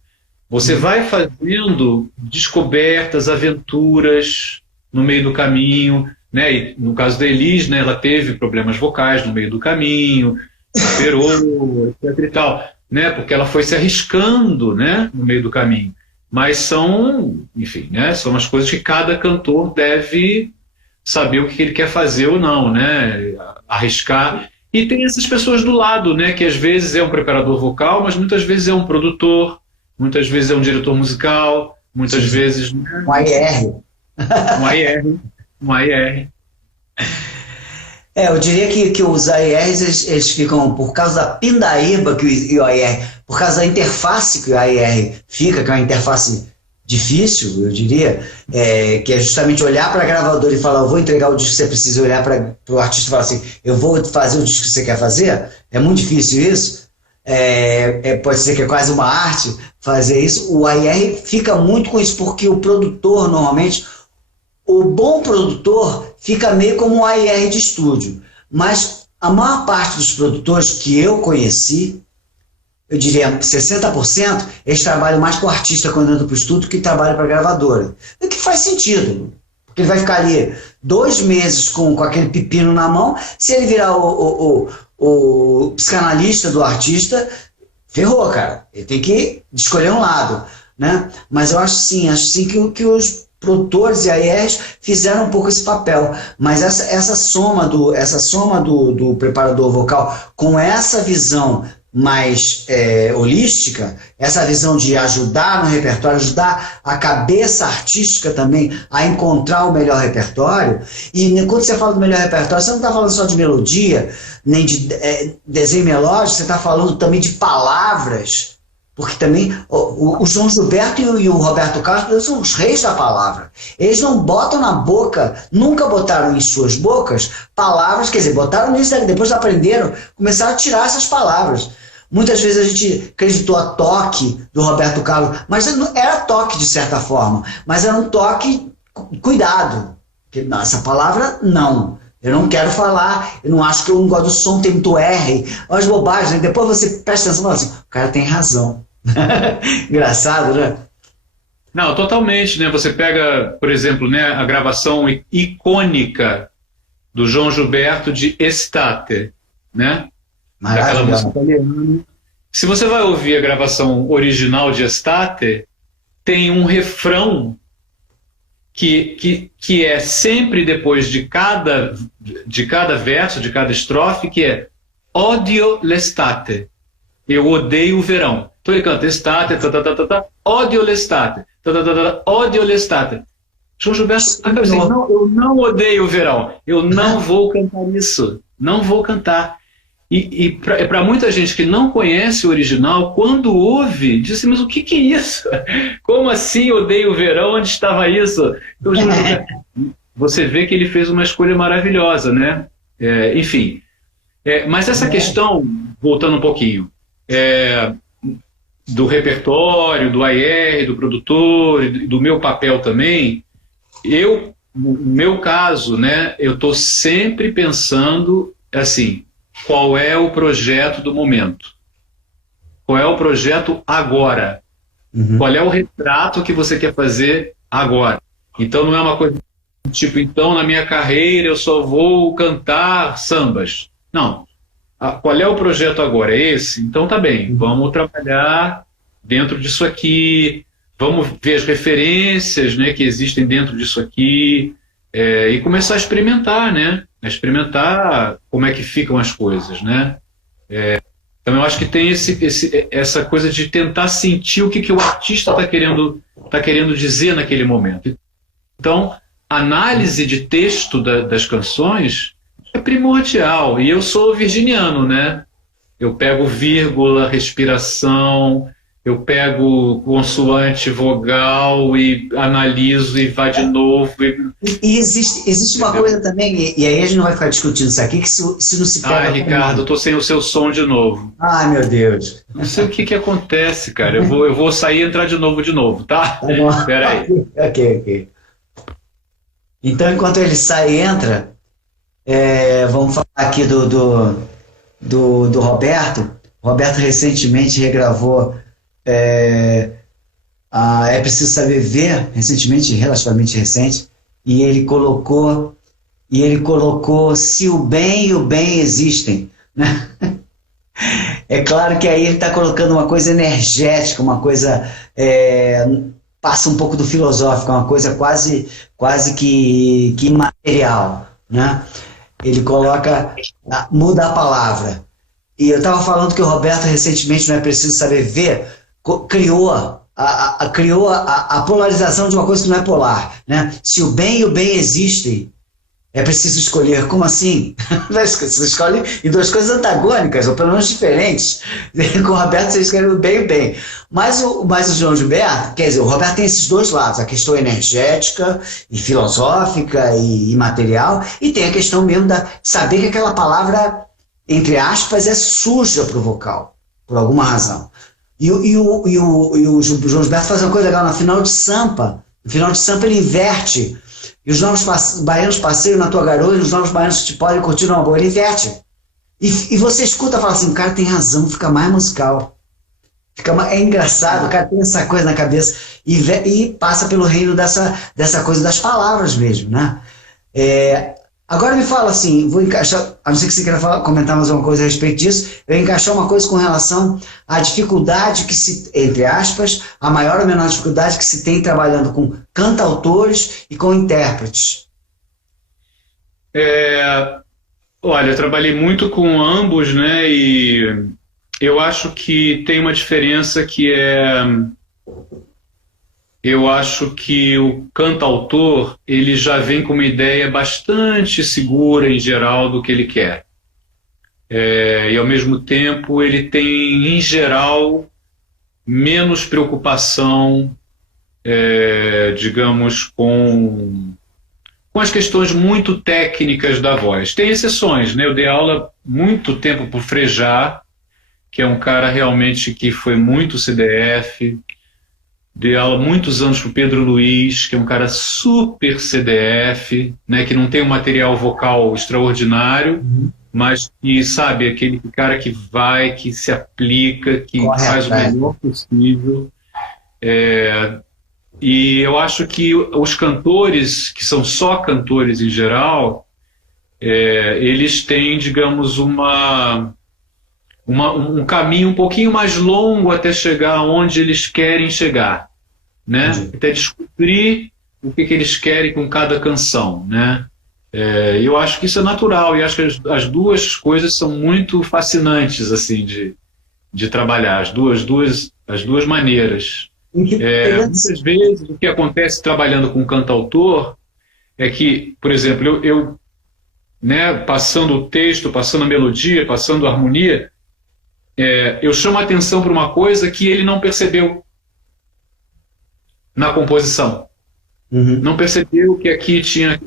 Você vai fazendo descobertas, aventuras no meio do caminho, né? E no caso da Elis, né, ela teve problemas vocais no meio do caminho, operou, etc e tal, né? Porque ela foi se arriscando, né, no meio do caminho. Mas são, enfim, né, são as coisas que cada cantor deve saber o que ele quer fazer ou não, né? Arriscar. E tem essas pessoas do lado, né, que às vezes é um preparador vocal, mas muitas vezes é um produtor, muitas vezes é um diretor musical, muitas vezes... Né, um AIR. Um AIR. Eu diria que os AIRs eles ficam, por causa da pindaíba que o AIR, por causa da interface que o AIR fica, que é uma interface difícil, eu diria, que é justamente olhar para a gravadora e falar, eu vou entregar o disco que você precisa, olhar para o artista e falar assim, eu vou fazer o disco que você quer fazer. É muito difícil isso. Pode ser que é quase uma arte fazer isso. O AIR fica muito com isso, porque o produtor, normalmente, o bom produtor fica meio como um AIR de estúdio. Mas a maior parte dos produtores que eu conheci, eu diria 60%, eles trabalham mais com o artista quando anda para o estúdio que trabalha para a gravadora. O que faz sentido, porque ele vai ficar ali 2 meses com aquele pepino na mão, se ele virar o psicanalista do artista, ferrou, cara. Ele tem que escolher um lado, né? Mas eu acho sim que os produtores e AIRs fizeram um pouco esse papel, mas essa soma do preparador vocal com essa visão mais holística, essa visão de ajudar no repertório, ajudar a cabeça artística também a encontrar o melhor repertório. E quando você fala do melhor repertório, você não está falando só de melodia, nem de desenho melódico, você está falando também de palavras, porque também o João Gilberto e o Roberto Carlos são os reis da palavra. Eles não botam na boca, nunca botaram em suas bocas palavras, quer dizer, botaram nisso, depois aprenderam, começaram a tirar essas palavras. Muitas vezes a gente acreditou a toque do Roberto Carlos, mas era toque de certa forma, mas era um toque cuidado. Essa palavra, não. Eu não quero falar, eu não acho que eu não gosto do som, tem muito R, as bobagens, né? Depois você presta atenção e fala assim, o cara tem razão. Engraçado, né? Não, totalmente, né? Você pega, por exemplo, né, a gravação icônica do João Gilberto de Estate, né? Daquela música italiana. Se você vai ouvir a gravação original de Estate, tem um refrão que é sempre depois de cada verso, de cada estrofe, que é Odio l'estate. Eu odeio o verão. Então ele canta estate, odio l'estate, odio l'estate. João Gilberto canta assim, não, eu não odeio o verão, eu não vou cantar isso, não vou cantar. E para muita gente que não conhece o original, quando ouve, diz assim, mas o que é isso? Como assim odeio o verão? Onde estava isso? Você vê que ele fez uma escolha maravilhosa, né? Enfim. Mas essa questão, voltando um pouquinho, do repertório, do AR, do produtor, do meu papel também, no meu caso, né, eu estou sempre pensando assim, qual é o projeto do momento? Qual é o projeto agora? Qual é o retrato que você quer fazer agora? Então não é uma coisa tipo, então na minha carreira eu só vou cantar sambas. Não. Qual é o projeto agora? É esse? Então tá bem, vamos trabalhar dentro disso aqui, vamos ver as referências, né, que existem dentro disso aqui, e começar a experimentar, né? A experimentar como é que ficam as coisas, né? Então eu acho que tem essa coisa de tentar sentir o que o artista está querendo dizer naquele momento. Então, análise de texto das canções é primordial. E eu sou virginiano, né? Eu pego vírgula, respiração, eu pego consoante, vogal e analiso e vai de novo. E existe uma coisa também, e aí a gente não vai ficar discutindo isso aqui, que se não se pega... Ricardo, eu tô sem o seu som de novo. Ai, meu Deus. Não sei o que acontece, cara. Eu vou sair e entrar de novo, tá? Espera aí. Ok. Então, enquanto ele sai e entra, vamos falar aqui do Roberto. O Roberto recentemente regravou É Preciso Saber Ver, recentemente, relativamente recente, e ele colocou se o bem e o bem existem, né? É claro que aí ele está colocando uma coisa energética, uma coisa, passa um pouco do filosófico, uma coisa quase que imaterial, né? Ele muda a palavra. E eu estava falando que o Roberto recentemente, não é preciso saber ver, criou a polarização de uma coisa que não é polar, né? Se o bem e o bem existem, é preciso escolher. Como assim? Você escolhe em duas coisas antagônicas, ou pelo menos diferentes. Com o Roberto você escolhe o bem e o bem. Mas o João Gilberto, quer dizer, o Roberto tem esses dois lados, a questão energética e filosófica e imaterial, e tem a questão mesmo de saber que aquela palavra, entre aspas, é suja para o vocal, por alguma razão. E o João Gilberto faz uma coisa legal, no final de Sampa ele inverte. E os novos baianos passeiam na tua garoa, e os novos baianos te podem curtir uma boa, ele inverte. E você escuta e fala assim, o cara tem razão, fica mais musical. É engraçado, o cara tem essa coisa na cabeça e passa pelo reino dessa coisa das palavras mesmo, né? Agora me fala assim, vou encaixar, a não ser que você queira comentar mais alguma coisa a respeito disso, eu vou encaixar uma coisa com relação à dificuldade que se, entre aspas, a maior ou menor dificuldade que se tem trabalhando com cantautores e com intérpretes. Olha, eu trabalhei muito com ambos, né, e eu acho que tem uma diferença que é... Eu acho que o cantautor, ele já vem com uma ideia bastante segura, em geral, do que ele quer. E, ao mesmo tempo, ele tem, em geral, menos preocupação, digamos, com as questões muito técnicas da voz. Tem exceções, né? Eu dei aula muito tempo para o Frejá, que é um cara realmente que foi muito CDF. Dei aula muitos anos para o Pedro Luiz, que é um cara super CDF, né, que não tem um material vocal extraordinário, mas que, sabe, aquele cara que vai, que se aplica, que faz o melhor possível. E eu acho que os cantores, que são só cantores em geral, eles têm, digamos, um caminho um pouquinho mais longo até chegar onde eles querem chegar, né? Até descobrir o que eles querem com cada canção, né? Eu acho que isso é natural, e acho que as duas coisas são muito fascinantes, assim, de trabalhar, as duas maneiras. Muitas vezes o que acontece trabalhando com cantautor é que, por exemplo, eu né, passando o texto, passando a melodia, passando a harmonia, eu chamo a atenção para uma coisa que ele não percebeu na composição. Não percebeu que aqui tinha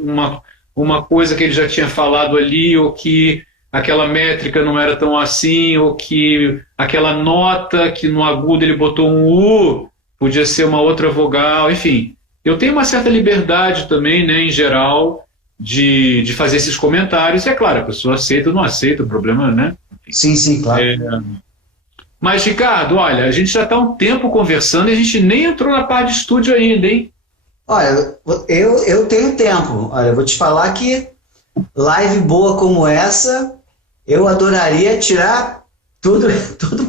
uma coisa que ele já tinha falado ali, ou que aquela métrica não era tão assim, ou que aquela nota que no agudo ele botou um U, podia ser uma outra vogal, enfim. Eu tenho uma certa liberdade também, né, em geral, de fazer esses comentários, e é claro, a pessoa aceita ou não aceita, o problema, né? Sim, claro. Mas, Ricardo, olha, a gente já está um tempo conversando e a gente nem entrou na parte de estúdio ainda, hein? Olha, eu tenho tempo. Olha, eu vou te falar que live boa como essa, eu adoraria tirar tudo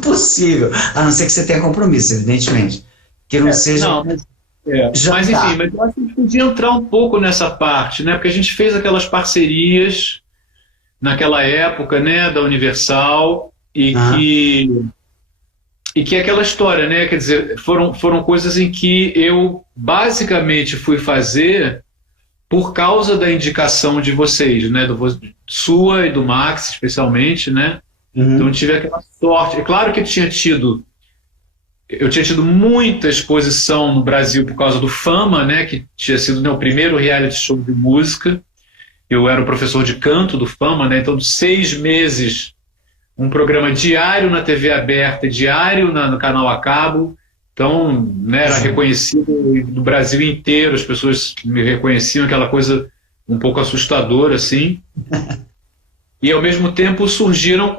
possível, a não ser que você tenha compromisso, evidentemente. Que não seja... Não, mas enfim, mas eu acho que a gente podia entrar um pouco nessa parte, né? Porque a gente fez aquelas parcerias naquela época, né, da Universal, e que é aquela história, né? Quer dizer, foram coisas em que eu basicamente fui fazer por causa da indicação de vocês, né? Sua e do Max, especialmente, né? Então eu tive aquela sorte. É claro que eu tinha tido muita exposição no Brasil por causa do Fama, né? Que tinha sido, né, o primeiro reality show de música. Eu era o professor de canto do Fama, né? Então, de 6 meses, um programa diário na TV aberta, diário no canal a cabo. Então, né, era reconhecido no Brasil inteiro, as pessoas me reconheciam, aquela coisa um pouco assustadora, assim. E, ao mesmo tempo, surgiram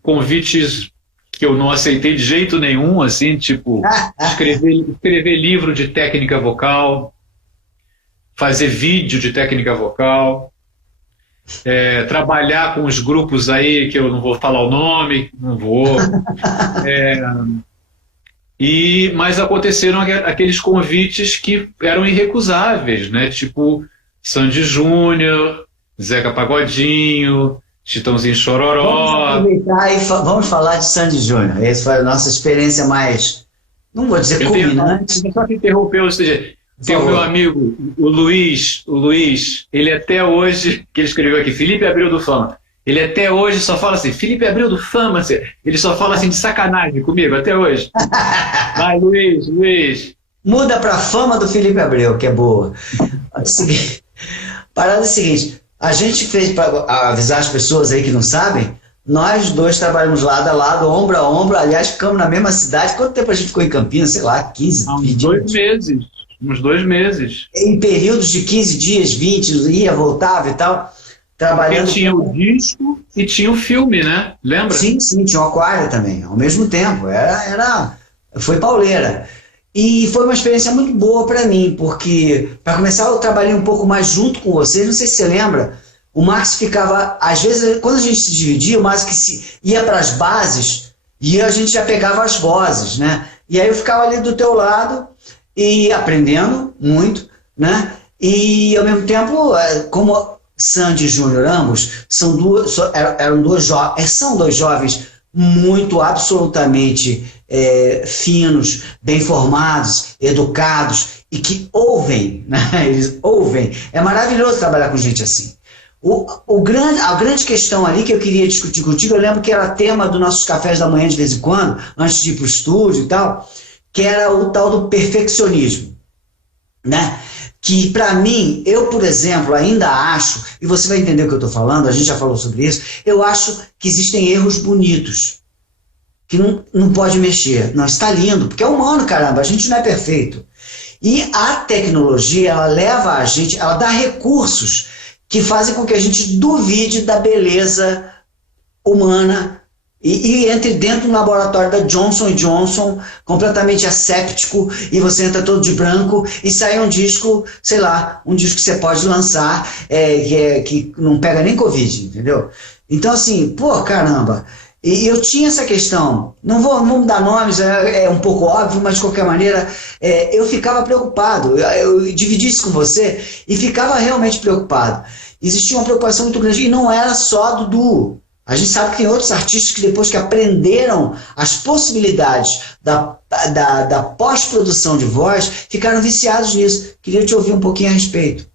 convites que eu não aceitei de jeito nenhum, assim, tipo, escrever livro de técnica vocal, fazer vídeo de técnica vocal, trabalhar com os grupos aí, que eu não vou falar o nome, não vou. Mas aconteceram aqueles convites que eram irrecusáveis, né? Tipo Sandy Júnior, Zeca Pagodinho, Chitãozinho Chororó. Vamos aproveitar e vamos falar de Sandy Júnior. Essa foi a nossa experiência mais, não vou dizer culminante. Só que interrompeu, ou seja, tem o meu amigo, o Luiz, ele até hoje, que ele escreveu aqui, Felipe Abreu do Fama, ele até hoje só fala assim, Felipe Abreu do Fama, ele só fala assim de sacanagem comigo, até hoje. Vai, Luiz. Muda pra fama do Felipe Abreu, que é boa. Parada é a seguinte, a gente fez, para avisar as pessoas aí que não sabem, nós dois trabalhamos lado a lado, ombro a ombro, aliás, ficamos na mesma cidade. Quanto tempo a gente ficou em Campinas? Sei lá, 15, 20 dias. Uns 2 meses. Em períodos de 15 dias, 20, ia, voltava e tal, trabalhando. Porque tinha o disco e tinha o filme, né? Lembra? Sim, tinha o Aquário também, ao mesmo tempo. Foi pauleira. E foi uma experiência muito boa para mim, porque, para começar, eu trabalhei um pouco mais junto com vocês. Não sei se você lembra, o Max ficava, às vezes, quando a gente se dividia, o Max ia para as bases e a gente já pegava as vozes, né? E aí eu ficava ali do teu lado e aprendendo muito, né? E, ao mesmo tempo, como Sandy e Júnior, ambos, são dois jovens muito, absolutamente finos, bem formados, educados e que ouvem, né? Eles ouvem. É maravilhoso trabalhar com gente assim. A grande questão ali que eu queria discutir contigo, eu lembro que era tema dos nossos cafés da manhã de vez em quando, antes de ir para o estúdio e tal, que era o tal do perfeccionismo, né? Que para mim, eu por exemplo, ainda acho, e você vai entender o que eu estou falando, a gente já falou sobre isso, eu acho que existem erros bonitos, que não pode mexer. Não, está lindo, porque é humano, caramba, a gente não é perfeito. E a tecnologia, ela leva a gente, ela dá recursos que fazem com que a gente duvide da beleza humana e entre dentro do laboratório da Johnson & Johnson, completamente asséptico, e você entra todo de branco e sai um disco, sei lá, um disco que você pode lançar que não pega nem Covid, entendeu? Então assim, pô, caramba, e eu tinha essa questão, não vou dar nomes, é um pouco óbvio, mas de qualquer maneira, eu ficava preocupado, eu dividi isso com você e ficava realmente preocupado. Existia uma preocupação muito grande, e não era só do duo. A gente sabe que tem outros artistas que depois que aprenderam as possibilidades da pós-produção de voz, ficaram viciados nisso. Queria te ouvir um pouquinho a respeito.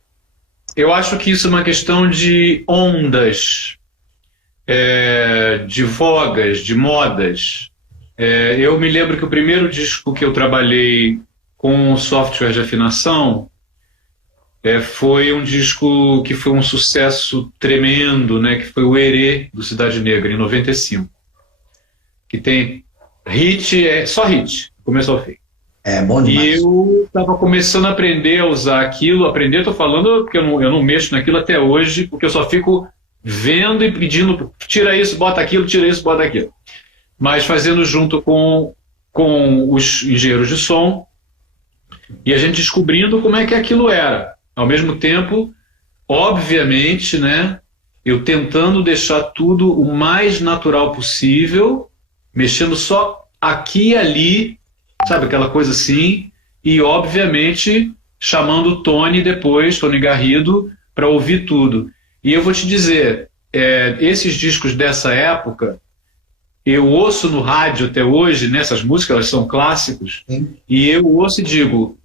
Eu acho que isso é uma questão de ondas, de vogas, de modas. Eu me lembro que o primeiro disco que eu trabalhei com software de afinação foi um disco que foi um sucesso tremendo, né, que foi o Herê, do Cidade Negra, em 95. Que tem hit, só hit, começo ao fim. Bom demais. E eu estava começando a aprender a usar aquilo, estou falando porque eu não mexo naquilo até hoje, porque eu só fico vendo e pedindo, tira isso, bota aquilo, tira isso, bota aquilo. Mas fazendo junto com os engenheiros de som, e a gente descobrindo como é que aquilo era. Ao mesmo tempo, obviamente, né, eu tentando deixar tudo o mais natural possível, mexendo só aqui e ali, sabe, aquela coisa assim, e obviamente chamando o Tony depois, Tony Garrido, para ouvir tudo. E eu vou te dizer, esses discos dessa época, eu ouço no rádio até hoje, nessas músicas, elas são clássicos, e eu ouço e digo,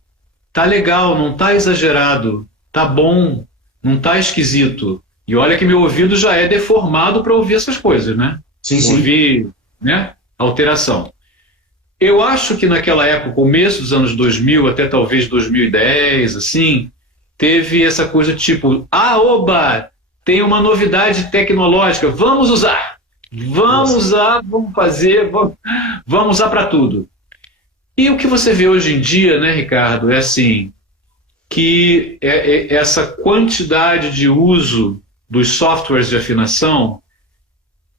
tá legal, não tá exagerado, tá bom, não tá esquisito. E olha que meu ouvido já é deformado para ouvir essas coisas, né? Sim. Ouvir, né, alteração. Eu acho que naquela época, começo dos anos 2000, até talvez 2010, assim, teve essa coisa tipo, oba, tem uma novidade tecnológica, vamos usar, vamos usar, vamos fazer, vamos usar para tudo. E o que você vê hoje em dia, né, Ricardo, é assim, que essa quantidade de uso dos softwares de afinação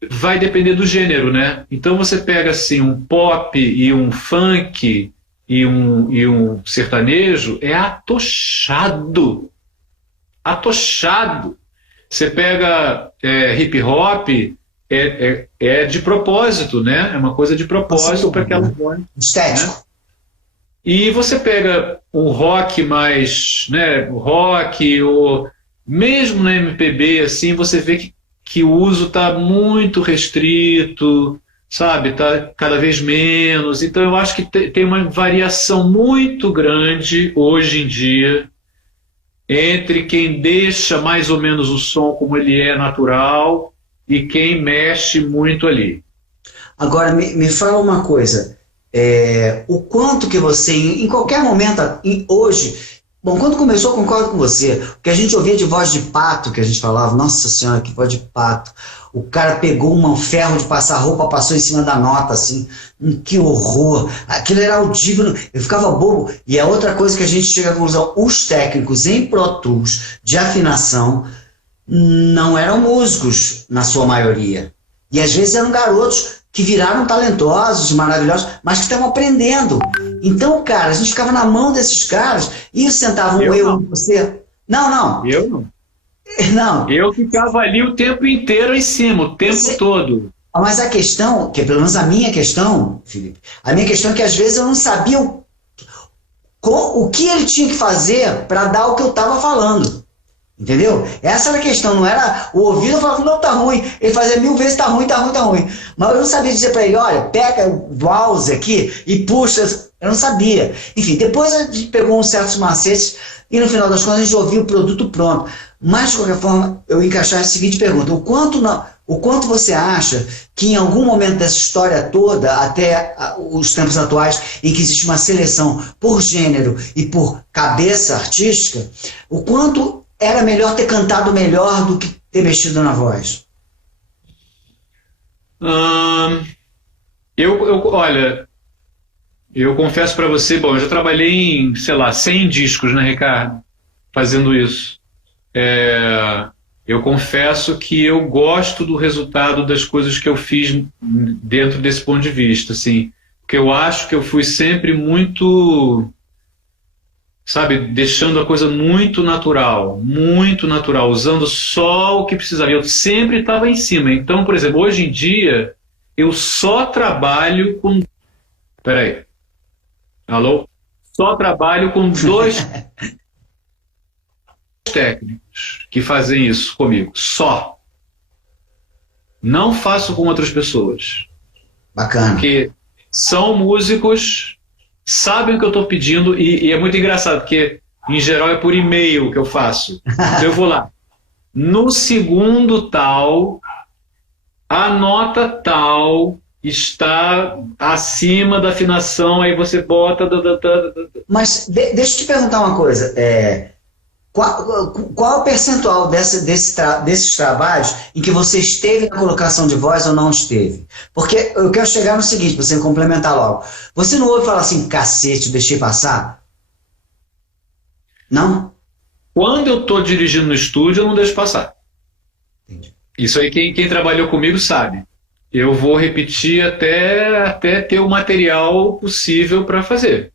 vai depender do gênero, né? Então você pega assim um pop e um funk e um sertanejo, é atochado. Você pega hip hop, é de propósito, né? É uma coisa de propósito para aquela voz. Estético. Né? E você pega um rock mais, né, rock, ou mesmo na MPB, assim, você vê que o uso está muito restrito, sabe? Está cada vez menos. Então eu acho que tem uma variação muito grande hoje em dia entre quem deixa mais ou menos o som como ele é natural e quem mexe muito ali. Agora, me fala uma coisa. O quanto que você, em qualquer momento, hoje, bom, quando começou, eu concordo com você, o que a gente ouvia de voz de pato, que a gente falava, nossa senhora, que voz de pato, o cara pegou um ferro de passar roupa, passou em cima da nota, assim, que horror, aquilo era audível, eu ficava bobo. E a outra coisa que a gente chega à conclusão, os técnicos em Pro Tools de afinação não eram músicos, na sua maioria, e às vezes eram garotos que viraram talentosos, maravilhosos, mas que estavam aprendendo. Então, cara, a gente ficava na mão desses caras e sentavam eu e você. Não. Eu não. Não. Eu ficava ali o tempo inteiro em cima, o tempo todo. Mas a questão, que é pelo menos a minha questão, Felipe, a minha questão é que às vezes eu não sabia o que ele tinha que fazer para dar o que eu estava falando. Entendeu? Essa era a questão, não era o ouvido. Eu falava, não, tá ruim. Ele fazia 1000 vezes, tá ruim, tá ruim, tá ruim. Mas eu não sabia dizer para ele, olha, pega o mouse aqui e puxa. Eu não sabia. Enfim, depois a gente pegou uns certos macetes e no final das contas a gente ouviu o produto pronto. Mas, de qualquer forma, eu encaixar a seguinte pergunta: o quanto você acha que em algum momento dessa história toda, até os tempos atuais, em que existe uma seleção por gênero e por cabeça artística, o quanto era melhor ter cantado melhor do que ter mexido na voz? Olha, eu confesso para você, bom, eu já trabalhei em, sei lá, 100 discos, né, Ricardo? Fazendo isso. Eu confesso que eu gosto do resultado das coisas que eu fiz dentro desse ponto de vista, assim, porque eu acho que eu fui sempre muito, sabe, deixando a coisa muito natural, usando só o que precisava. Eu sempre estava em cima. Então, por exemplo, hoje em dia, eu só trabalho com... Peraí. Alô? Só trabalho com 2 técnicos que fazem isso comigo. Só. Não faço com outras pessoas. Bacana. Porque são músicos, sabem o que eu estou pedindo e é muito engraçado, porque em geral é por e-mail que eu faço. Então eu vou lá. No segundo tal, a nota tal está acima da afinação, aí você bota... Mas deixa eu te perguntar uma coisa. Qual é o percentual desses trabalhos em que você esteve na colocação de voz ou não esteve? Porque eu quero chegar no seguinte, para você complementar logo. Você não ouve falar assim, cacete, eu deixei passar? Não? Quando eu estou dirigindo no estúdio, eu não deixo passar. Entendi. Isso aí, quem trabalhou comigo sabe. Eu vou repetir até ter o material possível para fazer.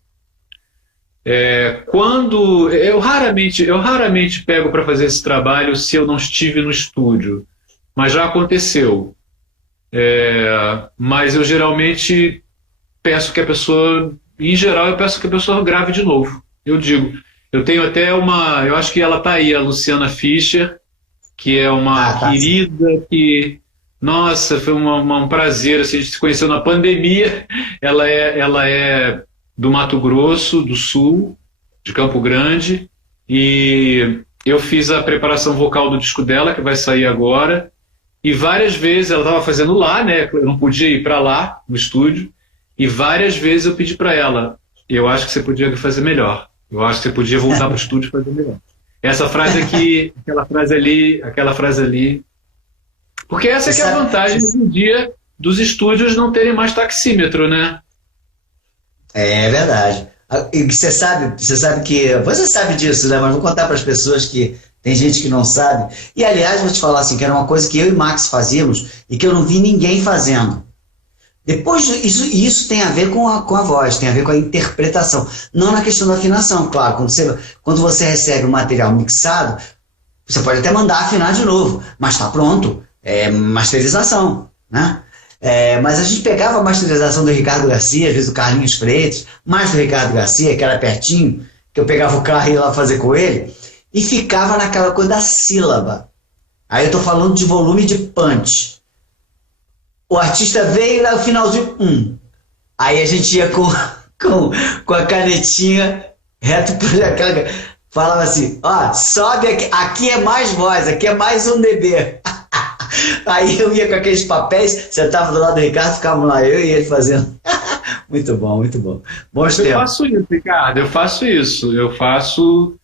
Quando eu raramente pego para fazer esse trabalho se eu não estive no estúdio, mas já aconteceu. Mas eu geralmente peço que a pessoa, em geral, eu peço que a pessoa grave de novo. Eu digo, eu tenho até eu acho que ela está aí, a Luciana Fischer, que é uma querida que, nossa, foi um prazer, assim, a gente se conheceu na pandemia. Ela é do Mato Grosso do Sul, de Campo Grande, e eu fiz a preparação vocal do disco dela, que vai sair agora, e várias vezes ela estava fazendo lá, né? Eu não podia ir para lá, no estúdio, e várias vezes eu pedi para ela, eu acho que você podia fazer melhor, eu acho que você podia voltar para o estúdio e fazer melhor. Essa frase aqui, aquela frase ali, porque essa que é a vantagem hoje em dia dos estúdios não terem mais taxímetro, né? É verdade. E você sabe que... Você sabe disso, né? Mas vou contar para as pessoas que tem gente que não sabe. E, aliás, vou te falar assim, que era uma coisa que eu e Max fazíamos e que eu não vi ninguém fazendo. Depois, isso tem a ver com a voz, tem a ver com a interpretação. Não na questão da afinação, claro. Quando você recebe o material mixado, você pode até mandar afinar de novo, mas está pronto. É masterização, né? Mas a gente pegava a masterização do Ricardo Garcia, às vezes do Carlinhos Freitas, mais do Ricardo Garcia, que era pertinho, que eu pegava o carro e ia lá fazer com ele, e ficava naquela coisa da sílaba. Aí eu estou falando de volume de punch. O artista veio lá no finalzinho, Aí a gente ia com a canetinha reto para aquela... Falava assim, sobe aqui é mais voz, aqui é mais 1 dB. Aí eu ia com aqueles papéis, sentava do lado do Ricardo, ficava lá eu e ele fazendo. Muito bom, muito bom. Bons tempos. Eu faço isso, Ricardo, eu faço...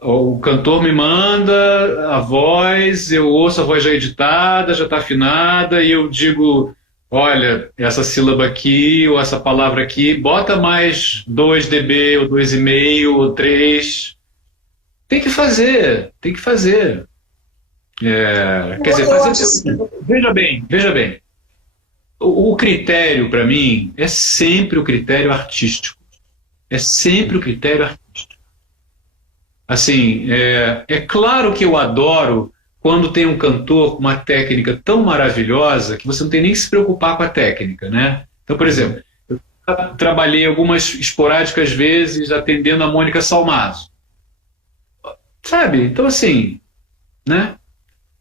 O cantor me manda a voz, eu ouço a voz já editada, já está afinada, e eu digo, olha, essa sílaba aqui, ou essa palavra aqui, bota mais 2 dB, ou 2,5, ou 3. Tem que fazer. Quer dizer, veja bem. O critério, para mim, é sempre o critério artístico. Assim, é claro que eu adoro quando tem um cantor com uma técnica tão maravilhosa que você não tem nem que se preocupar com a técnica, né? Então, por exemplo, eu trabalhei algumas esporádicas vezes atendendo a Mônica Salmazo. sabe? Então, assim, né?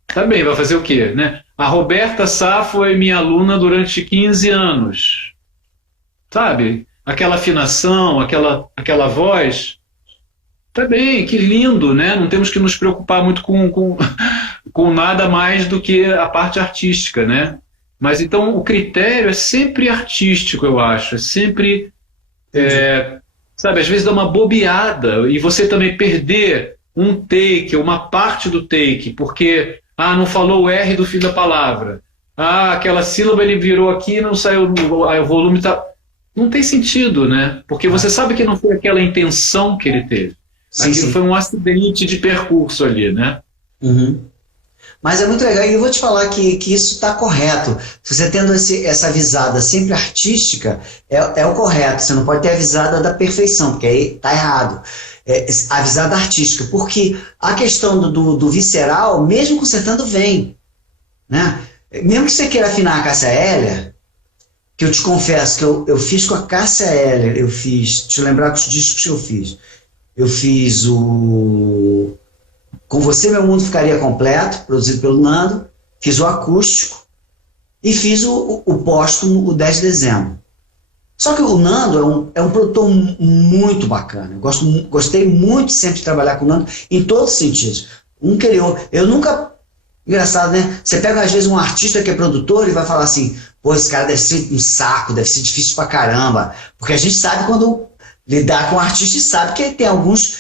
Tá bem, vai fazer o quê, né? A Roberta Sá foi minha aluna durante 15 anos, sabe? Aquela afinação, aquela voz, tá bem, que lindo, né? Não temos que nos preocupar muito com nada mais do que a parte artística, né? Mas então o critério é sempre artístico, eu acho, é sempre, sabe, às vezes dá uma bobeada e você também perder um take, uma parte do take, porque não falou o R do fim da palavra. Aquela sílaba ele virou aqui, não saiu, o volume tá. Não tem sentido, né? Porque você sabe que não foi aquela intenção que ele teve. Sim, Aquilo sim. foi um acidente de percurso ali, né? Uhum. Mas é muito legal, e eu vou te falar que isso está correto. Se você tendo essa visada sempre artística, é o correto. Você não pode ter a visada da perfeição, porque aí está errado. A visada artística, porque a questão do visceral, mesmo consertando, vem. Né? Mesmo que você queira afinar a Cássia Eller, que eu te confesso que eu fiz com a Cássia Eller, deixa eu lembrar os discos que eu fiz. Eu fiz o Com Você Meu Mundo Ficaria Completo, produzido pelo Nando, fiz o acústico e fiz o póstumo, o 10 de dezembro. Só que o Nando é um produtor muito bacana. Eu gostei muito sempre de trabalhar com o Nando em todos os sentidos. Eu nunca... Engraçado, né? Você pega às vezes um artista que é produtor e vai falar assim, pô, esse cara deve ser um saco, deve ser difícil pra caramba. Porque a gente sabe quando lidar com um artista e sabe que tem alguns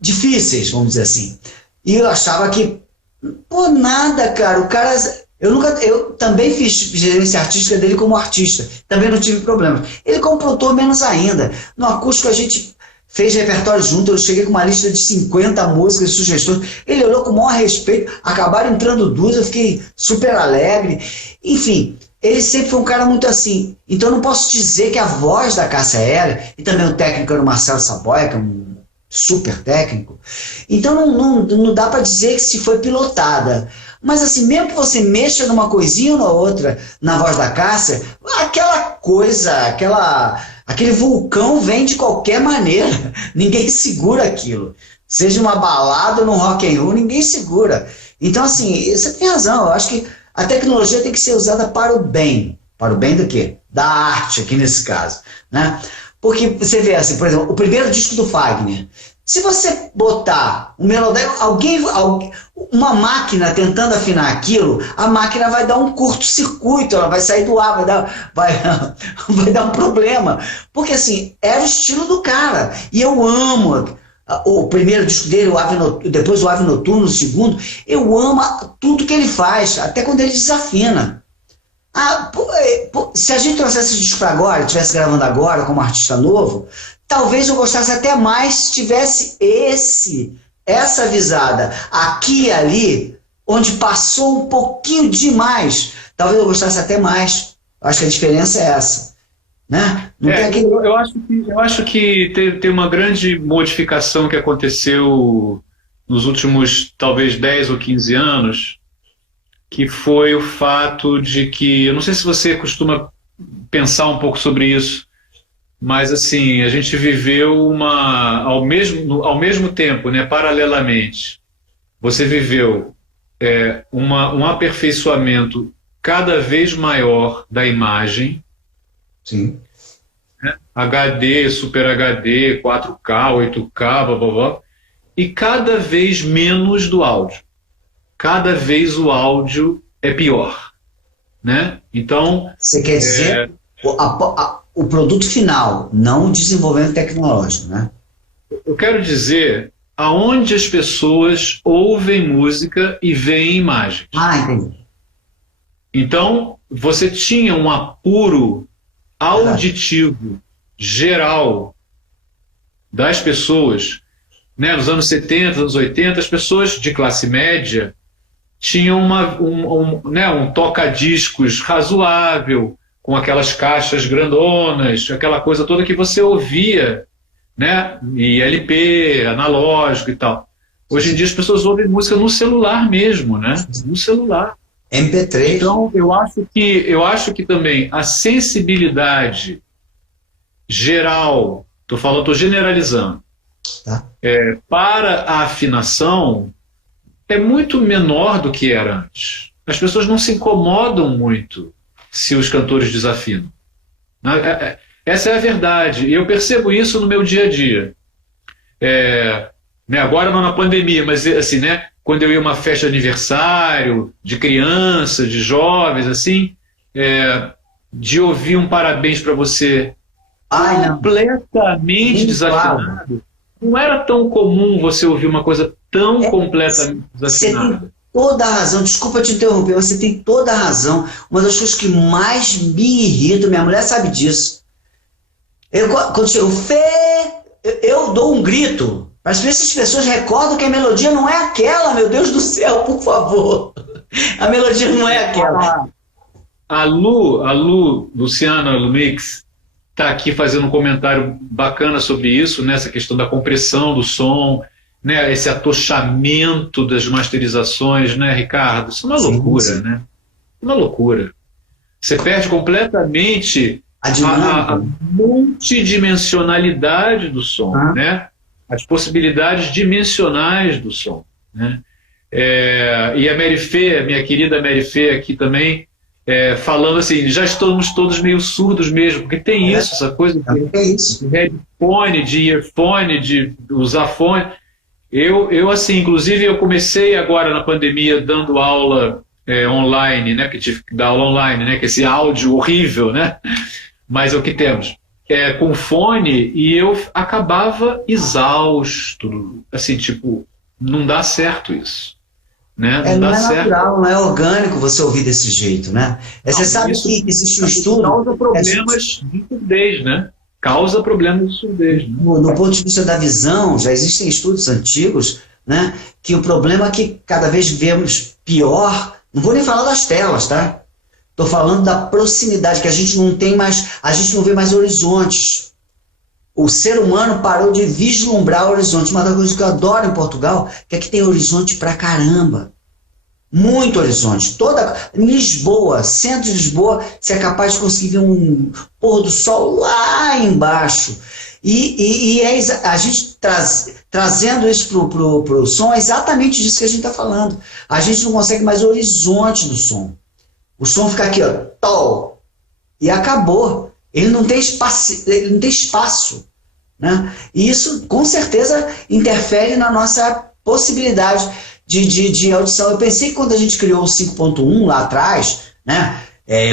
difíceis, vamos dizer assim. E eu achava que, pô, nada, cara, o cara... Eu também fiz gerência artística dele como artista, também não tive problema. Ele como produtor, menos ainda. No acústico a gente fez repertório junto, eu cheguei com uma lista de 50 músicas, sugestões, ele olhou com o maior respeito, acabaram entrando duas, eu fiquei super alegre. Enfim, ele sempre foi um cara muito assim. Então não posso dizer que a voz da Cássia Eller, e também o técnico era o Marcelo Saboia, que é um super técnico, então não dá para dizer que se foi pilotada. Mas assim, mesmo que você mexa numa coisinha ou na outra na voz da Cássia, aquela coisa, aquele vulcão vem de qualquer maneira. Ninguém segura aquilo. Seja uma balada ou num rock and roll, ninguém segura. Então assim, você tem razão, eu acho que a tecnologia tem que ser usada para o bem. Para o bem do quê? Da arte, aqui nesse caso, né? Porque você vê assim, por exemplo, o primeiro disco do Fagner, se você botar um melodia, uma máquina tentando afinar aquilo, a máquina vai dar um curto-circuito, ela vai sair do ar, vai dar um problema. Porque assim, era o estilo do cara. E eu amo o primeiro disco dele, depois o Ave Noturno, o segundo, eu amo tudo que ele faz, até quando ele desafina. Se a gente trouxesse esse disco para agora, estivesse gravando agora como artista novo, talvez eu gostasse até mais se tivesse essa visada aqui e ali, onde passou um pouquinho demais. Talvez eu gostasse até mais. Acho que a diferença é essa. Né? Não tem aquele... eu acho que tem uma grande modificação que aconteceu nos últimos, talvez, 10 ou 15 anos, que foi o fato de que, eu não sei se você costuma pensar um pouco sobre isso, mas assim, a gente viveu ao mesmo tempo, né, paralelamente, você viveu um aperfeiçoamento cada vez maior da imagem. Sim. Né? HD, Super HD, 4K, 8K, blá, blá, blá, e cada vez menos do áudio. Cada vez o áudio é pior, né? Então... Você quer dizer o produto final, não o desenvolvimento tecnológico, né? Eu quero dizer aonde as pessoas ouvem música e veem imagens. Entendi. Então, você tinha um apuro auditivo geral das pessoas, né? Nos anos 70, anos 80, as pessoas de classe média tinham um toca-discos razoável, com aquelas caixas grandonas, aquela coisa toda que você ouvia, né? E LP, analógico e tal. Hoje em dia as pessoas ouvem música no celular mesmo, né? No celular. MP3. Então eu acho que também a sensibilidade geral, estou generalizando, Tá? Para a afinação, é muito menor do que era antes. As pessoas não se incomodam muito se os cantores desafinam. Essa é a verdade. E eu percebo isso no meu dia a dia. Né, agora não na pandemia, mas assim, né, quando eu ia a uma festa de aniversário, de criança, de jovens, assim, de ouvir um parabéns para você completamente desafinado. Não era tão comum você ouvir uma coisa tão completamente desafinada. Você tem toda a razão, desculpa te interromper, mas você tem toda a razão. Uma das coisas que mais me irrita, minha mulher sabe disso. Quando chega o Fê, eu dou um grito. Mas essas pessoas recordam que a melodia não é aquela, meu Deus do céu, por favor. A melodia não é aquela. A Luciana Lumix, está aqui fazendo um comentário bacana sobre isso, né, essa questão da compressão do som, né, esse atochamento das masterizações, né, Ricardo? Isso é uma loucura, sim. Né? Uma loucura. Você perde completamente a multidimensionalidade do som, né? As possibilidades dimensionais do som, né? E a Mary Fê, minha querida Mary Fê aqui também, falando assim, já estamos todos meio surdos mesmo, porque tem isso, essa coisa de headphone, de earphone, de usar fone. Eu assim, inclusive eu comecei agora na pandemia dando aula online, né, que tive que dar aula online, né, que esse áudio horrível, né, mas é o que temos. Com fone, e eu acabava exausto, assim, tipo, não dá certo isso. Né? Não é natural, não é orgânico você ouvir desse jeito, né? Você sabe que existe um estudo... Causa problemas de surdez, né? Causa problemas de surdez. Né? No ponto de vista da visão, já existem estudos antigos, né? Que o problema é que cada vez vemos pior... Não vou nem falar das telas, tá? Estou falando da proximidade, que a gente não tem mais... A gente não vê mais horizontes. O ser humano parou de vislumbrar horizontes. Uma das coisas que eu adoro em Portugal é que tem horizonte pra caramba. Muito horizonte. Lisboa, centro de Lisboa, você é capaz de conseguir ver um pôr do sol lá embaixo. E a gente trazendo isso pro som, é exatamente disso que a gente está falando. A gente não consegue mais horizonte do som. O som fica aqui, ó, tol, e acabou. Ele não tem espaço, né? E isso, com certeza, interfere na nossa possibilidade de audição. Eu pensei que quando a gente criou o 5.1 lá atrás, né?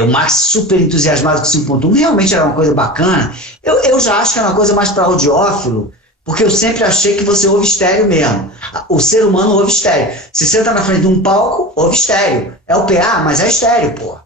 O Max super entusiasmado com o 5.1, realmente era uma coisa bacana. Eu já acho que é uma coisa mais para audiófilo, porque eu sempre achei que você ouve estéreo mesmo. O ser humano ouve estéreo. Se você está na frente de um palco, ouve estéreo. É o PA, mas é estéreo, pô.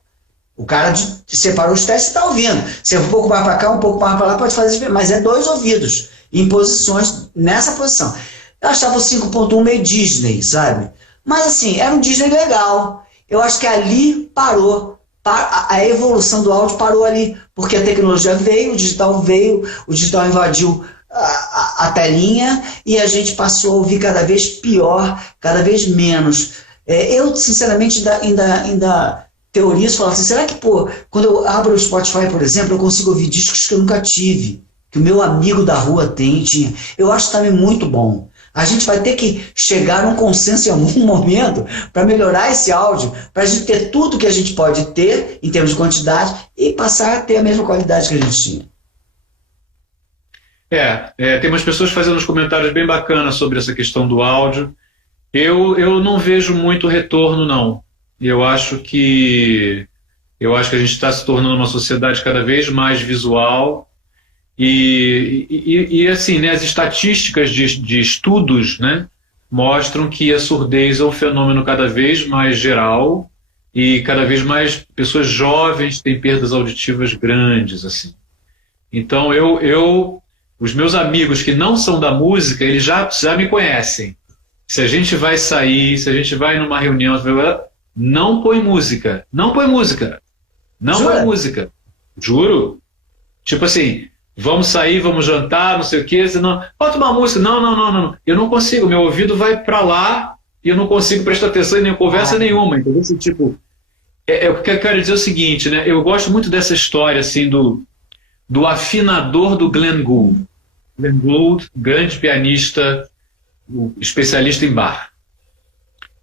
O cara separou os testes e está ouvindo. Se é um pouco mais para cá, um pouco mais para lá, pode fazer, mas é 2 ouvidos, em posições, nessa posição. Eu achava o 5.1 meio Disney, sabe? Mas assim, era um Disney legal. Eu acho que ali parou. A evolução do áudio parou ali, porque a tecnologia veio, o digital invadiu a telinha e a gente passou a ouvir cada vez pior, cada vez menos. Eu, sinceramente, ainda teorias falam assim, será que, quando eu abro o Spotify, por exemplo, eu consigo ouvir discos que eu nunca tive, que o meu amigo da rua tinha? Eu acho também muito bom. A gente vai ter que chegar num consenso em algum momento para melhorar esse áudio, para a gente ter tudo que a gente pode ter, em termos de quantidade, e passar a ter a mesma qualidade que a gente tinha. Tem umas pessoas fazendo uns comentários bem bacanas sobre essa questão do áudio. Eu não vejo muito retorno, não. Eu acho que a gente está se tornando uma sociedade cada vez mais visual e assim, né, as estatísticas de estudos, né, mostram que a surdez é um fenômeno cada vez mais geral e cada vez mais pessoas jovens têm perdas auditivas grandes, assim. Então os meus amigos que não são da música, eles já me conhecem. Se a gente vai sair, se a gente vai numa reunião, não põe música. Não põe música. Não põe música. Juro. Tipo assim, vamos sair, vamos jantar, não sei o quê. Senão, bota uma música. Não. Eu não consigo. Meu ouvido vai para lá e eu não consigo prestar atenção em nem conversa nenhuma. Entendeu? Esse tipo, o que eu quero dizer é o seguinte, né? Eu gosto muito dessa história assim do afinador do Glenn Gould. Glenn Gould, grande pianista, especialista em bar.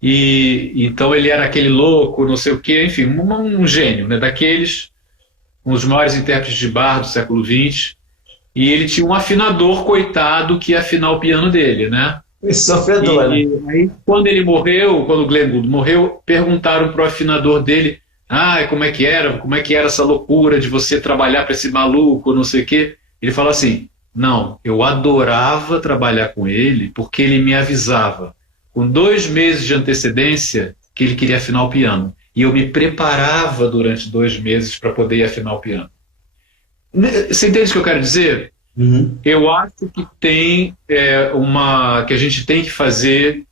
E então ele era aquele louco, não sei o quê, enfim, um gênio, né, daqueles, um dos maiores intérpretes de bar do século XX. E ele tinha um afinador, coitado, que ia afinar o piano dele, né? Sofredor, né? Aí, quando ele morreu, quando o Glenn Gould morreu, perguntaram para o afinador dele, como é que era essa loucura de você trabalhar para esse maluco, não sei o quê. Ele falou assim, não, eu adorava trabalhar com ele porque ele me avisava com 2 meses de antecedência que ele queria afinar o piano. E eu me preparava durante 2 meses para poder afinar o piano. Você entende o que eu quero dizer? Uhum. Eu acho que tem que a gente tem que fazer,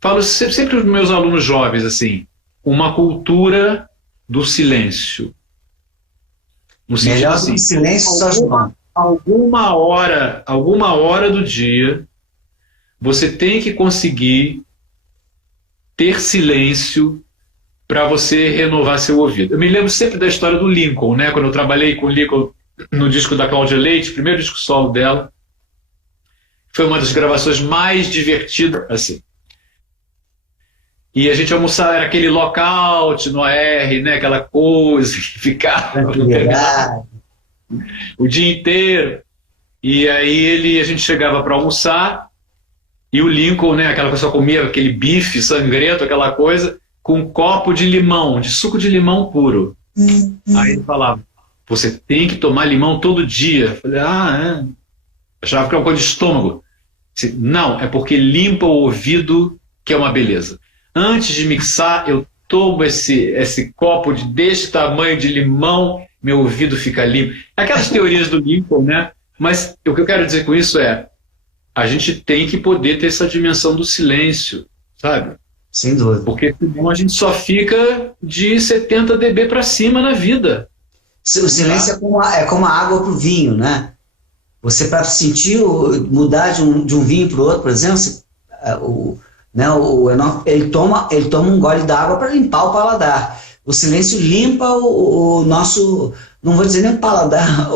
falo sempre para os meus alunos jovens, assim, uma cultura do silêncio. No sentido Melhor assim, do que silêncio, só João. alguma hora do dia, você tem que conseguir ter silêncio para você renovar seu ouvido. Eu me lembro sempre da história do Lincoln, né? Quando eu trabalhei com o Lincoln no disco da Cláudia Leite, primeiro disco solo dela, foi uma das gravações mais divertidas, assim. E a gente almoçava, era aquele lockout no AR, né? Aquela coisa que ficava o dia inteiro. E aí a gente chegava para almoçar e o Lincoln, né? Aquela pessoa comia aquele bife sangrento, aquela coisa, com um copo de limão, de suco de limão puro. Aí ele falava, você tem que tomar limão todo dia. Eu falei, achava que era uma coisa de estômago. Não, é porque limpa o ouvido, que é uma beleza. Antes de mixar, eu tomo esse copo desse tamanho de limão, meu ouvido fica limpo. Aquelas teorias do Lincoln, né? Mas o que eu quero dizer com isso é, a gente tem que poder ter essa dimensão do silêncio, sabe? Sem dúvida. Porque senão a gente só fica de 70 dB para cima na vida. O silêncio é como a água para o vinho, né? Você, para sentir, mudar de um vinho para o outro, por exemplo, ele toma um gole d'água para limpar o paladar. O silêncio limpa o nosso, não vou dizer nem paladar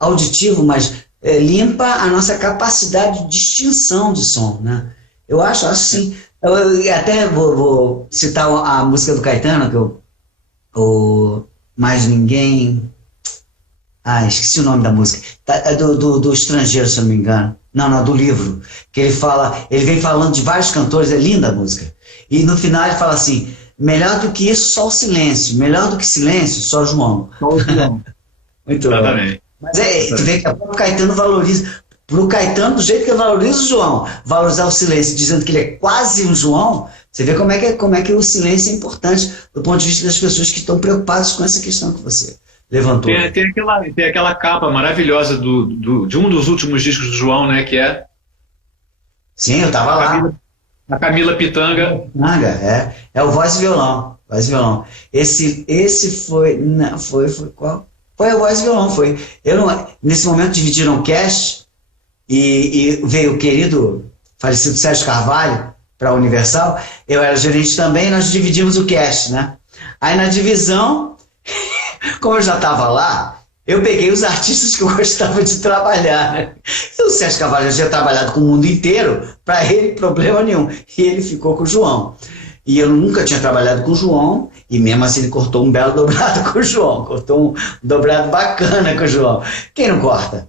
auditivo, mas limpa a nossa capacidade de distinção de som, né? Eu acho assim. Eu até vou citar a música do Caetano, que Mais Ninguém... esqueci o nome da música. É do Estrangeiro, se eu não me engano. Não, do livro. Que ele vem falando de vários cantores, é linda a música. E no final ele fala assim, melhor do que isso, só o silêncio. Melhor do que silêncio, só João. Só o João. Muito bom. Mas tu vê que o Caetano valoriza... Pro Caetano, do jeito que ele valoriza o João, valorizar o silêncio, dizendo que ele é quase um João, você vê como é que o silêncio é importante do ponto de vista das pessoas que estão preocupadas com essa questão que você levantou. Tem aquela capa maravilhosa de um dos últimos discos do João, né, que é... Sim, eu estava lá. A Camila Pitanga. É o voz e violão. Voz e violão. Esse foi... Não, foi qual? Foi o voz e violão, foi. Nesse momento dividiram o cast... E veio o querido falecido Sérgio Carvalho para a Universal, eu era gerente também, nós dividimos o cast, né? Aí na divisão, como eu já estava lá, eu peguei os artistas que eu gostava de trabalhar, né? E o Sérgio Carvalho já tinha trabalhado com o mundo inteiro, para ele problema nenhum, e ele ficou com o João. E eu nunca tinha trabalhado com o João, e mesmo assim ele cortou um belo dobrado com o João, cortou um dobrado bacana com o João. Quem não corta?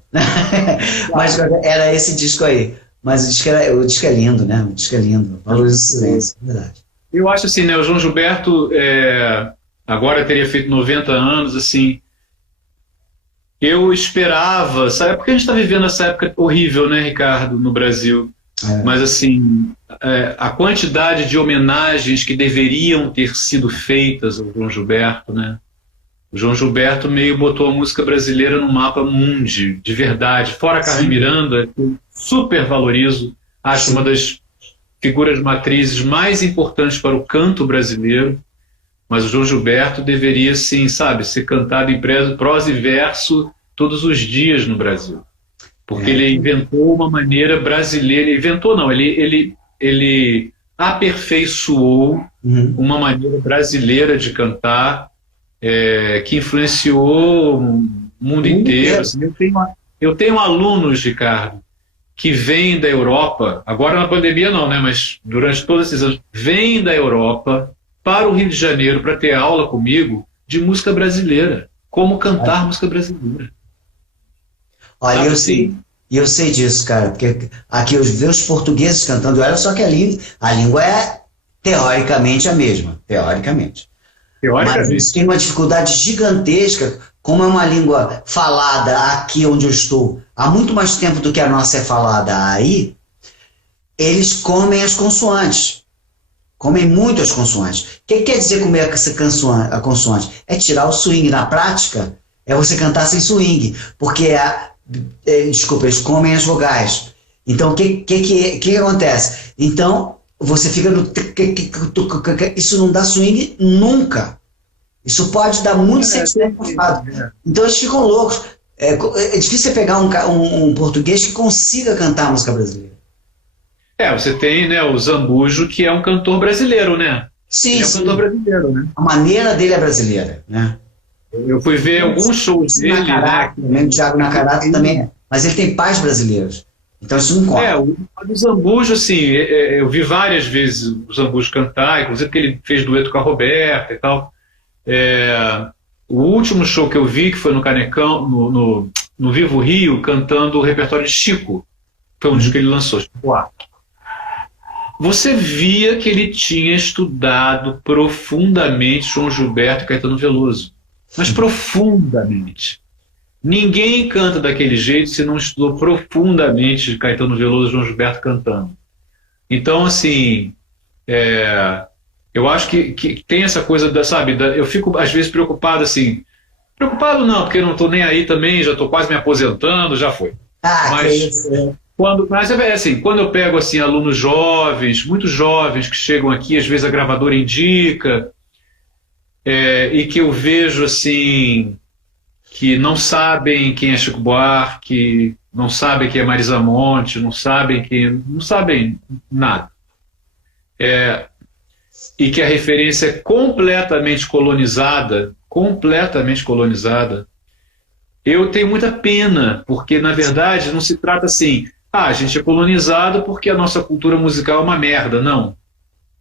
Mas era esse disco aí. Mas o disco é lindo, né? O disco é lindo. Valoriza o silêncio, é verdade. Eu acho assim, né? O João Gilberto agora teria feito 90 anos, assim. Eu esperava, sabe? Porque a gente está vivendo essa época horrível, né, Ricardo, no Brasil. Mas assim, a quantidade de homenagens que deveriam ter sido feitas ao João Gilberto, né? O João Gilberto meio botou a música brasileira no mapa mundi, de verdade. Fora a Carmen Miranda, que eu super valorizo, acho uma das figuras matrizes mais importantes para o canto brasileiro, mas o João Gilberto deveria, sim, sabe, ser cantado em prosa e verso todos os dias no Brasil. Porque ele inventou uma maneira brasileira, ele aperfeiçoou uma maneira brasileira de cantar, que influenciou o mundo inteiro. Assim, eu tenho alunos, Ricardo, que vêm da Europa, agora na pandemia não, né? Mas durante todos esses anos, vêm da Europa para o Rio de Janeiro para ter aula comigo de música brasileira, como cantar música brasileira. Olha, Sabe assim? eu sei disso, cara, porque aqui eu vejo os portugueses cantando, olha só que a língua é teoricamente a mesma, teoricamente. Mas Teoricamente. eles têm uma dificuldade gigantesca, como é uma língua falada aqui onde eu estou há muito mais tempo do que a nossa é falada aí, eles comem as consoantes. Comem muito as consoantes. O que quer dizer comer a consoante? É tirar o swing. Na prática, é você cantar sem swing. Porque, desculpa, eles comem as vogais. Então, o que acontece? Então, você fica no... Isso não dá swing nunca. Isso pode dar muito sentimento. Então, eles ficam loucos. É difícil você pegar um português que consiga cantar música brasileira. Você tem, né, o Zambujo, que é um cantor brasileiro, né? Sim, Ele é um cantor brasileiro, né? A maneira dele é brasileira, né? Eu fui ver alguns shows dele, Nakarato, né? O Thiago Nakarato também é. Mas ele tem pais brasileiros. Então isso não conta. O Zambujo, assim, eu vi várias vezes o Zambujo cantar, inclusive porque ele fez dueto com a Roberta e tal. O último show que eu vi, que foi no Canecão, no Vivo Rio, cantando o repertório de Chico. Foi um disco que ele lançou, Chico A. Você via que ele tinha estudado profundamente João Gilberto e Caetano Veloso. Mas profundamente. Ninguém canta daquele jeito se não estudou profundamente Caetano Veloso e João Gilberto cantando. Então, assim, eu acho que tem essa coisa eu fico às vezes preocupado assim. Preocupado não, porque eu não estou nem aí também, já estou quase me aposentando, já foi. Mas assim, quando eu pego assim, alunos jovens, muito jovens que chegam aqui, às vezes a gravadora indica, e que eu vejo assim, que não sabem quem é Chico Buarque, não sabem quem é Marisa Monte, não sabem nada. E que a referência é completamente colonizada, eu tenho muita pena, porque na verdade não se trata assim, a gente é colonizado porque a nossa cultura musical é uma merda, não.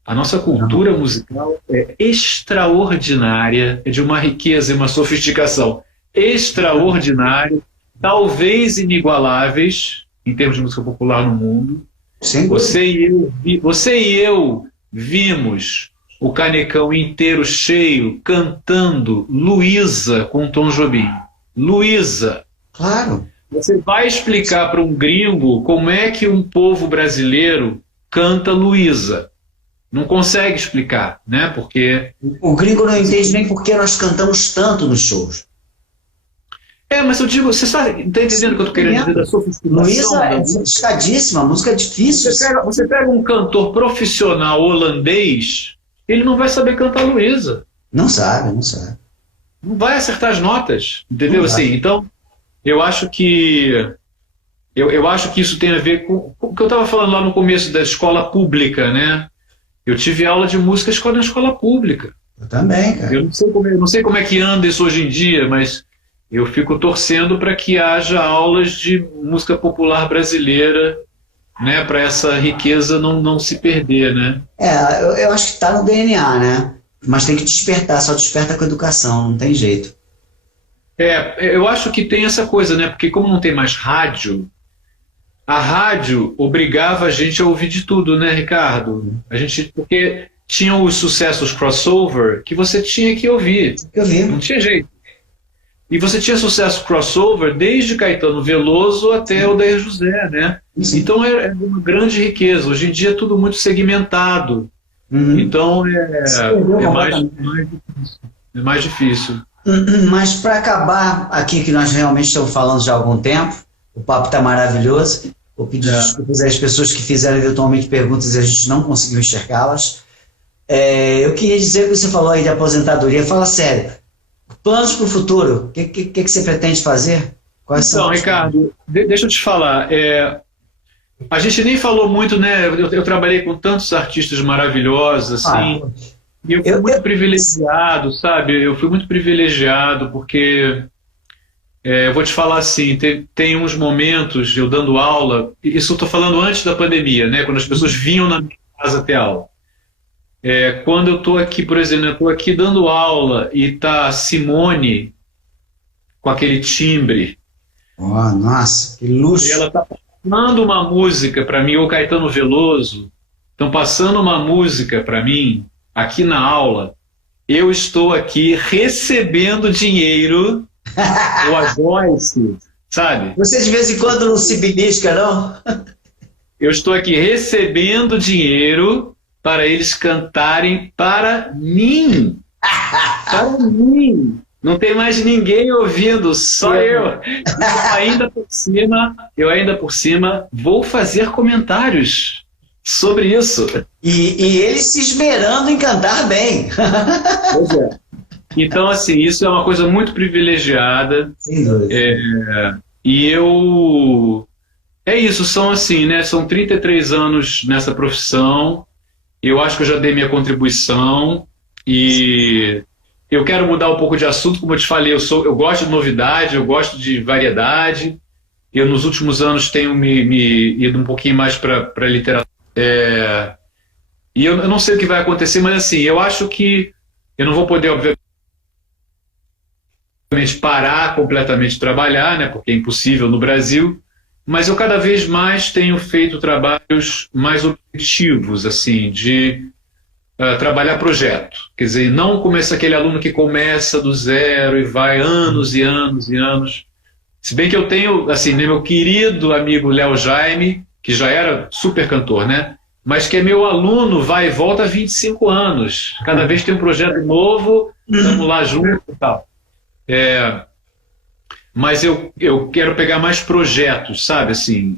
A nossa cultura musical é extraordinária, é de uma riqueza e uma sofisticação extraordinária, talvez inigualáveis em termos de música popular no mundo. Sim. Você e eu vimos o Canecão inteiro cheio cantando Luísa com Tom Jobim. Luísa. Claro. Você vai explicar para um gringo como é que um povo brasileiro canta Luísa. Não consegue explicar, né? Porque o gringo não entende nem porque nós cantamos tanto nos shows. Mas eu digo, você está entendendo o que eu estou querendo dizer da sofisticação? Luísa é sofisticadíssima, a música é difícil. Você pega um cantor profissional holandês, ele não vai saber cantar Luísa. Não sabe. Não vai acertar as notas, entendeu? Assim, então, eu acho que isso tem a ver com o que eu estava falando lá no começo da escola pública, né? Eu tive aula de música na escola pública. Eu também, cara. Eu não sei como é que anda isso hoje em dia, mas eu fico torcendo para que haja aulas de música popular brasileira, né, para essa riqueza não se perder, né? Eu acho que está no DNA, né? Mas tem que despertar, só desperta com a educação, não tem jeito. Eu acho que tem essa coisa, né? Porque como não tem mais rádio, a rádio obrigava a gente a ouvir de tudo, né, Ricardo? Porque tinham os sucessos crossover que você tinha que ouvir. Não tinha jeito. E você tinha sucesso crossover desde Caetano Veloso até o Odair José, né? Sim. Então é uma grande riqueza. Hoje em dia é tudo muito segmentado. Então é mais difícil. Mas para acabar aqui, que nós realmente estamos falando já há algum tempo, o papo está maravilhoso. Vou pedir desculpas às pessoas que fizeram eventualmente perguntas e a gente não conseguiu enxergá-las. Eu queria dizer que você falou aí de aposentadoria. Fala sério. Planos para o futuro, o que você pretende fazer? Então, Ricardo, deixa eu te falar. A gente nem falou muito, né? Eu trabalhei com tantos artistas maravilhosos, assim, e eu fui muito privilegiado, sabe? Eu fui muito privilegiado porque Eu vou te falar assim, tem uns momentos eu dando aula, isso eu estou falando antes da pandemia, né? Quando as pessoas vinham na minha casa ter aula. Quando eu estou aqui, por exemplo, eu estou aqui dando aula e tá a Simone com aquele timbre, Oh, nossa, que e luxo. ela está passando uma música para mim, ou Caetano Veloso, estão passando uma música para mim aqui na aula, eu estou aqui recebendo dinheiro, ou a Joyce, sabe? Você de vez em quando não se belisca, não? Eu estou aqui recebendo dinheiro para eles cantarem para mim. Para mim. Não tem mais ninguém ouvindo, só eu. Eu ainda por cima vou fazer comentários sobre isso. E ele se esmerando em cantar bem. Pois é. Então, assim, isso é uma coisa muito privilegiada. Sem dúvida. E eu. É isso, são assim, né? São 33 anos nessa profissão. Eu acho que eu já dei minha contribuição. E eu quero mudar um pouco de assunto, como eu te falei, eu gosto de novidade, eu gosto de variedade. Eu, nos últimos anos, tenho me ido um pouquinho mais para a literatura. E eu não sei o que vai acontecer, mas assim, eu acho que eu não vou poder, obviamente, parar completamente de trabalhar, né, porque é impossível no Brasil, mas eu cada vez mais tenho feito trabalhos mais objetivos, assim, de trabalhar projeto. Quer dizer, não começa aquele aluno que começa do zero e vai anos e anos e anos. Se bem que eu tenho, assim, né, meu querido amigo Léo Jaime, que já era super cantor, né? Mas que é meu aluno, vai e volta há 25 anos. Cada vez tem um projeto novo, estamos lá juntos e tal. Mas eu quero pegar mais projetos, sabe? Assim,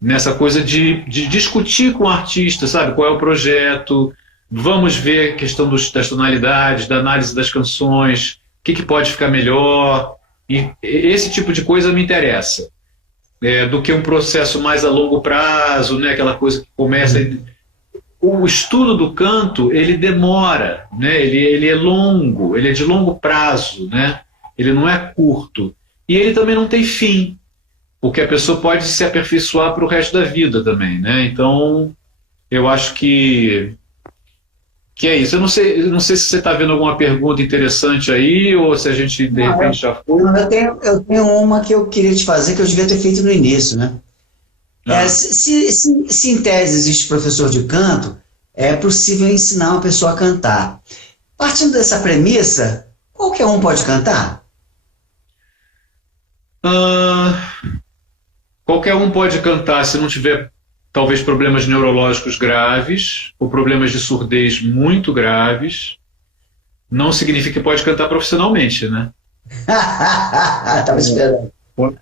nessa coisa de discutir com o artista, sabe? Qual é o projeto, vamos ver a questão das tonalidades, da análise das canções, o que pode ficar melhor. E esse tipo de coisa me interessa. Do que um processo mais a longo prazo, né? Aquela coisa que começa... O estudo do canto, ele demora, né? Ele é longo, ele é de longo prazo, né? Ele não é curto. E ele também não tem fim, porque a pessoa pode se aperfeiçoar para o resto da vida também, né? Então, eu acho que é isso. Eu não sei se você está vendo alguma pergunta interessante aí, ou se a gente, de repente, já foi. Eu tenho uma que eu queria te fazer, que eu devia ter feito no início, né? Se em tese existe professor de canto, é possível ensinar uma pessoa a cantar. Partindo dessa premissa, qualquer um pode cantar? Qualquer um pode cantar se não tiver, talvez, problemas neurológicos graves ou problemas de surdez muito graves. Não significa que pode cantar profissionalmente, né? Estava esperando.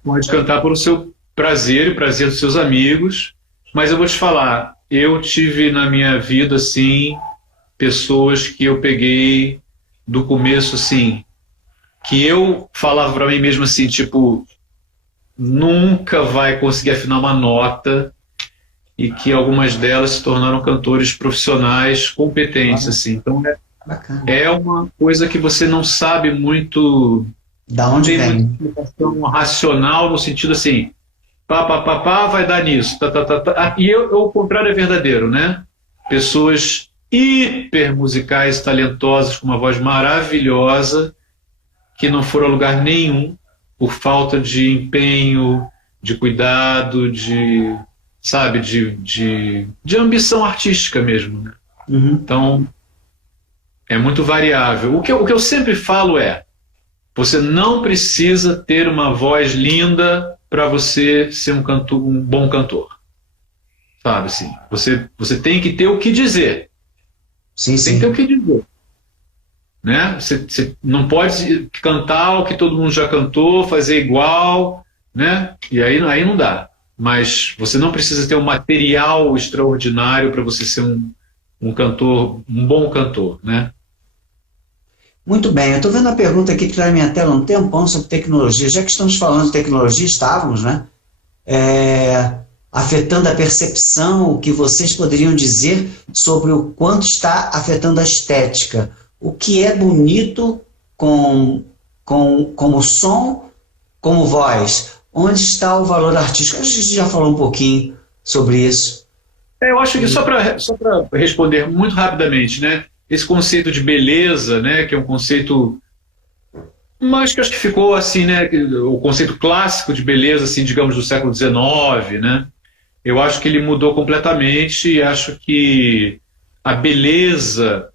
Pode cantar por o seu prazer e prazer dos seus amigos, mas eu vou te falar, eu tive na minha vida, assim, pessoas que eu peguei do começo, assim, que eu falava para mim mesmo assim, tipo, nunca vai conseguir afinar uma nota, e que algumas delas se tornaram cantores profissionais competentes, assim. Então é uma coisa que você não sabe muito, da onde tem vem? muita explicação racional, no sentido assim, pá, vai dar nisso, tá. E o contrário é verdadeiro, né? Pessoas hiper musicais, talentosas, com uma voz maravilhosa, que não foram a lugar nenhum por falta de empenho, de cuidado, de, sabe, de ambição artística mesmo, né? Então, é muito variável. O que eu sempre falo é, você não precisa ter uma voz linda para você ser um bom cantor. Sabe assim? Você tem que ter o que dizer. Sim. Tem que ter o que dizer. Né? Você não pode cantar o que todo mundo já cantou, fazer igual, né? E aí não dá. Mas você não precisa ter um material extraordinário para você ser um cantor, um bom cantor, né? Muito bem, eu estou vendo a pergunta aqui que está na minha tela há um tempão sobre tecnologia. Já que estamos falando de tecnologia, estávamos, né? Afetando a percepção, o que vocês poderiam dizer sobre o quanto está afetando a estética. O que é bonito com como som, como voz? Onde está o valor artístico? A gente já falou um pouquinho sobre isso. Eu acho que só para responder muito rapidamente, né? Esse conceito de beleza, né? Que é um conceito, mas que acho que ficou assim, né? O conceito clássico de beleza, assim, digamos, do século XIX, né? Eu acho que ele mudou completamente e acho que a beleza.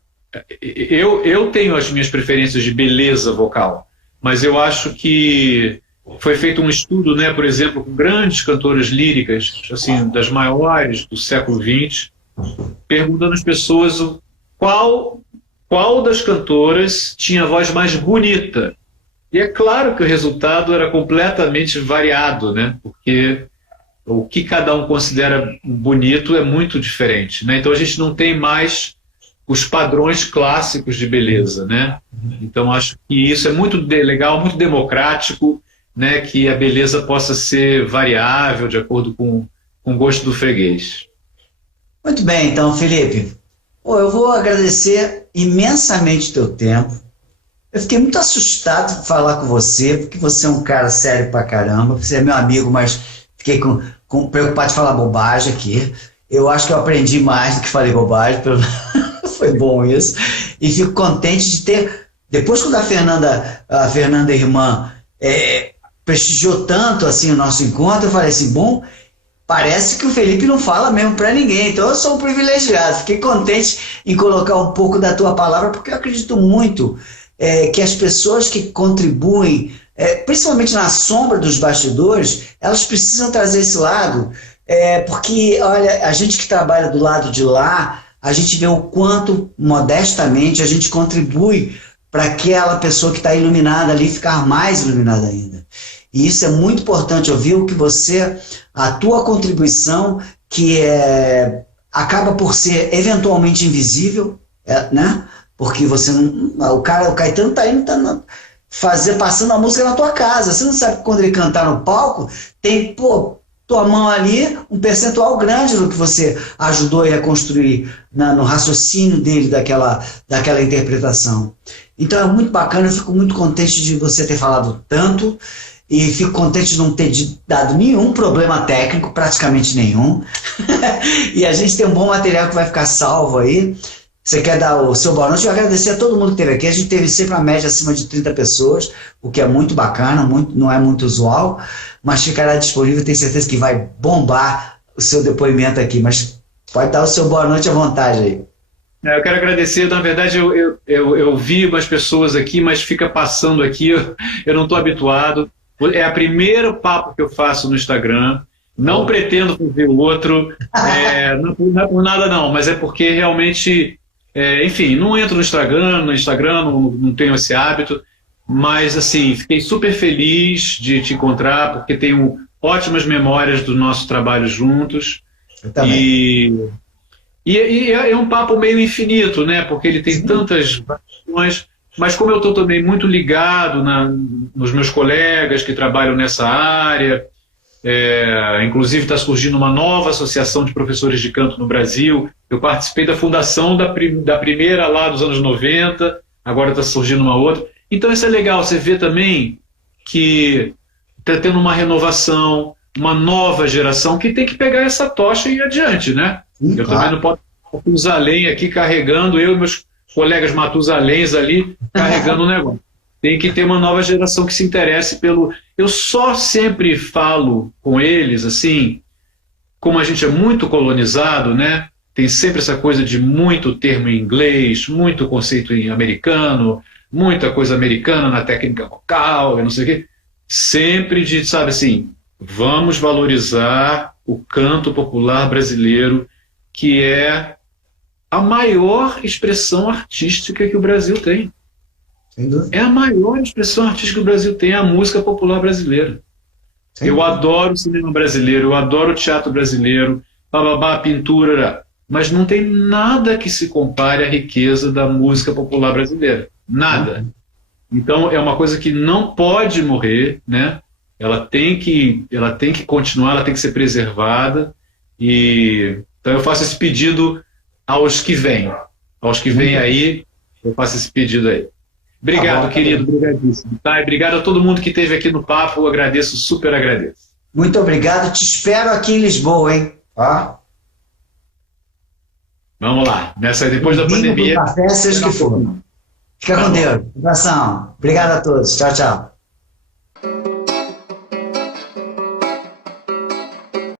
Eu tenho as minhas preferências de beleza vocal, mas eu acho que foi feito um estudo, né, por exemplo, com grandes cantoras líricas, assim, das maiores do século XX, perguntando às pessoas qual, qual das cantoras tinha a voz mais bonita. E é claro que o resultado era completamente variado, né? Porque o que cada um considera bonito é muito diferente, né? Então a gente não tem mais os padrões clássicos de beleza, né? Então acho que isso é muito legal, muito democrático, né? Que a beleza possa ser variável de acordo com o gosto do freguês. Muito bem, então, Felipe. Pô, eu vou agradecer imensamente teu tempo. Eu fiquei muito assustado de falar com você, porque você é um cara sério pra caramba. Você é meu amigo, mas fiquei preocupado de falar bobagem aqui. Eu acho que eu aprendi mais do que falei bobagem. Foi bom isso. E fico contente de ter. Depois, quando a Fernanda irmã prestigiou tanto assim o nosso encontro, eu falei assim: bom, parece que o Felipe não fala mesmo para ninguém, então eu sou um privilegiado. Fiquei contente em colocar um pouco da tua palavra, porque eu acredito muito que as pessoas que contribuem, principalmente na sombra dos bastidores, elas precisam trazer esse lado, porque, olha, a gente que trabalha do lado de lá, a gente vê o quanto, modestamente, a gente contribui para aquela pessoa que está iluminada ali ficar mais iluminada ainda. E isso é muito importante ouvir o que a tua contribuição, que acaba por ser eventualmente invisível, né? Porque você não, o Caetano está indo passando a música na tua casa. Você não sabe que quando ele cantar no palco, tem, tua mão ali, um percentual grande do que você ajudou ele a construir no raciocínio dele daquela interpretação. Então é muito bacana, eu fico muito contente de você ter falado tanto. E fico contente de não ter dado nenhum problema técnico, praticamente nenhum. E a gente tem um bom material que vai ficar salvo aí. Você quer dar o seu boa noite? Eu agradecer a todo mundo que esteve aqui. A gente teve sempre a média acima de 30 pessoas, o que é muito bacana, não é muito usual, mas ficará disponível, tenho certeza que vai bombar o seu depoimento aqui. Mas pode dar o seu boa noite à vontade aí. Eu quero agradecer, na verdade eu vi umas pessoas aqui, mas fica passando aqui, eu não estou habituado. É o primeiro papo que eu faço no Instagram. Não pretendo fazer outro, não é por nada não, mas é porque realmente, enfim, não entro no Instagram, não tenho esse hábito, mas assim, fiquei super feliz de te encontrar, porque tenho ótimas memórias do nosso trabalho juntos. Eu também. E é um papo meio infinito, né? Porque ele tem tantas variações. Mas como eu estou também muito ligado nos meus colegas que trabalham nessa área, inclusive está surgindo uma nova associação de professores de canto no Brasil. Eu participei da fundação da primeira lá dos anos 90, agora está surgindo uma outra. Então isso é legal, você vê também que está tendo uma renovação, uma nova geração que tem que pegar essa tocha e ir adiante, né? Eu também não posso usar lenha aqui carregando, eu e meus colegas Matusaléns ali carregando o negócio. Tem que ter uma nova geração que se interesse pelo... Eu só sempre falo com eles, assim, como a gente é muito colonizado, né? Tem sempre essa coisa de muito termo em inglês, muito conceito em americano, muita coisa americana na técnica vocal, eu não sei o quê. Sempre de, sabe assim, vamos valorizar o canto popular brasileiro, que é a maior expressão artística que o Brasil tem. É a maior expressão artística que o Brasil tem, a música popular brasileira. Eu adoro o cinema brasileiro, eu adoro o teatro brasileiro, bababá, pintura, mas não tem nada que se compare à riqueza da música popular brasileira. Nada. Então é uma coisa que não pode morrer, né? Ela tem que continuar, ela tem que ser preservada. Então eu faço esse pedido aos que vêm aí, eu faço esse pedido aí. Obrigado, bom, querido. Obrigadíssimo. Tá? E obrigado a todo mundo que esteve aqui no papo. Eu agradeço, super agradeço. Muito obrigado. Te espero aqui em Lisboa, hein? Ó. Vamos lá. Depois da pandemia. Café, seja o que for. Fica com Deus. Abração. Obrigado a todos. Tchau, tchau.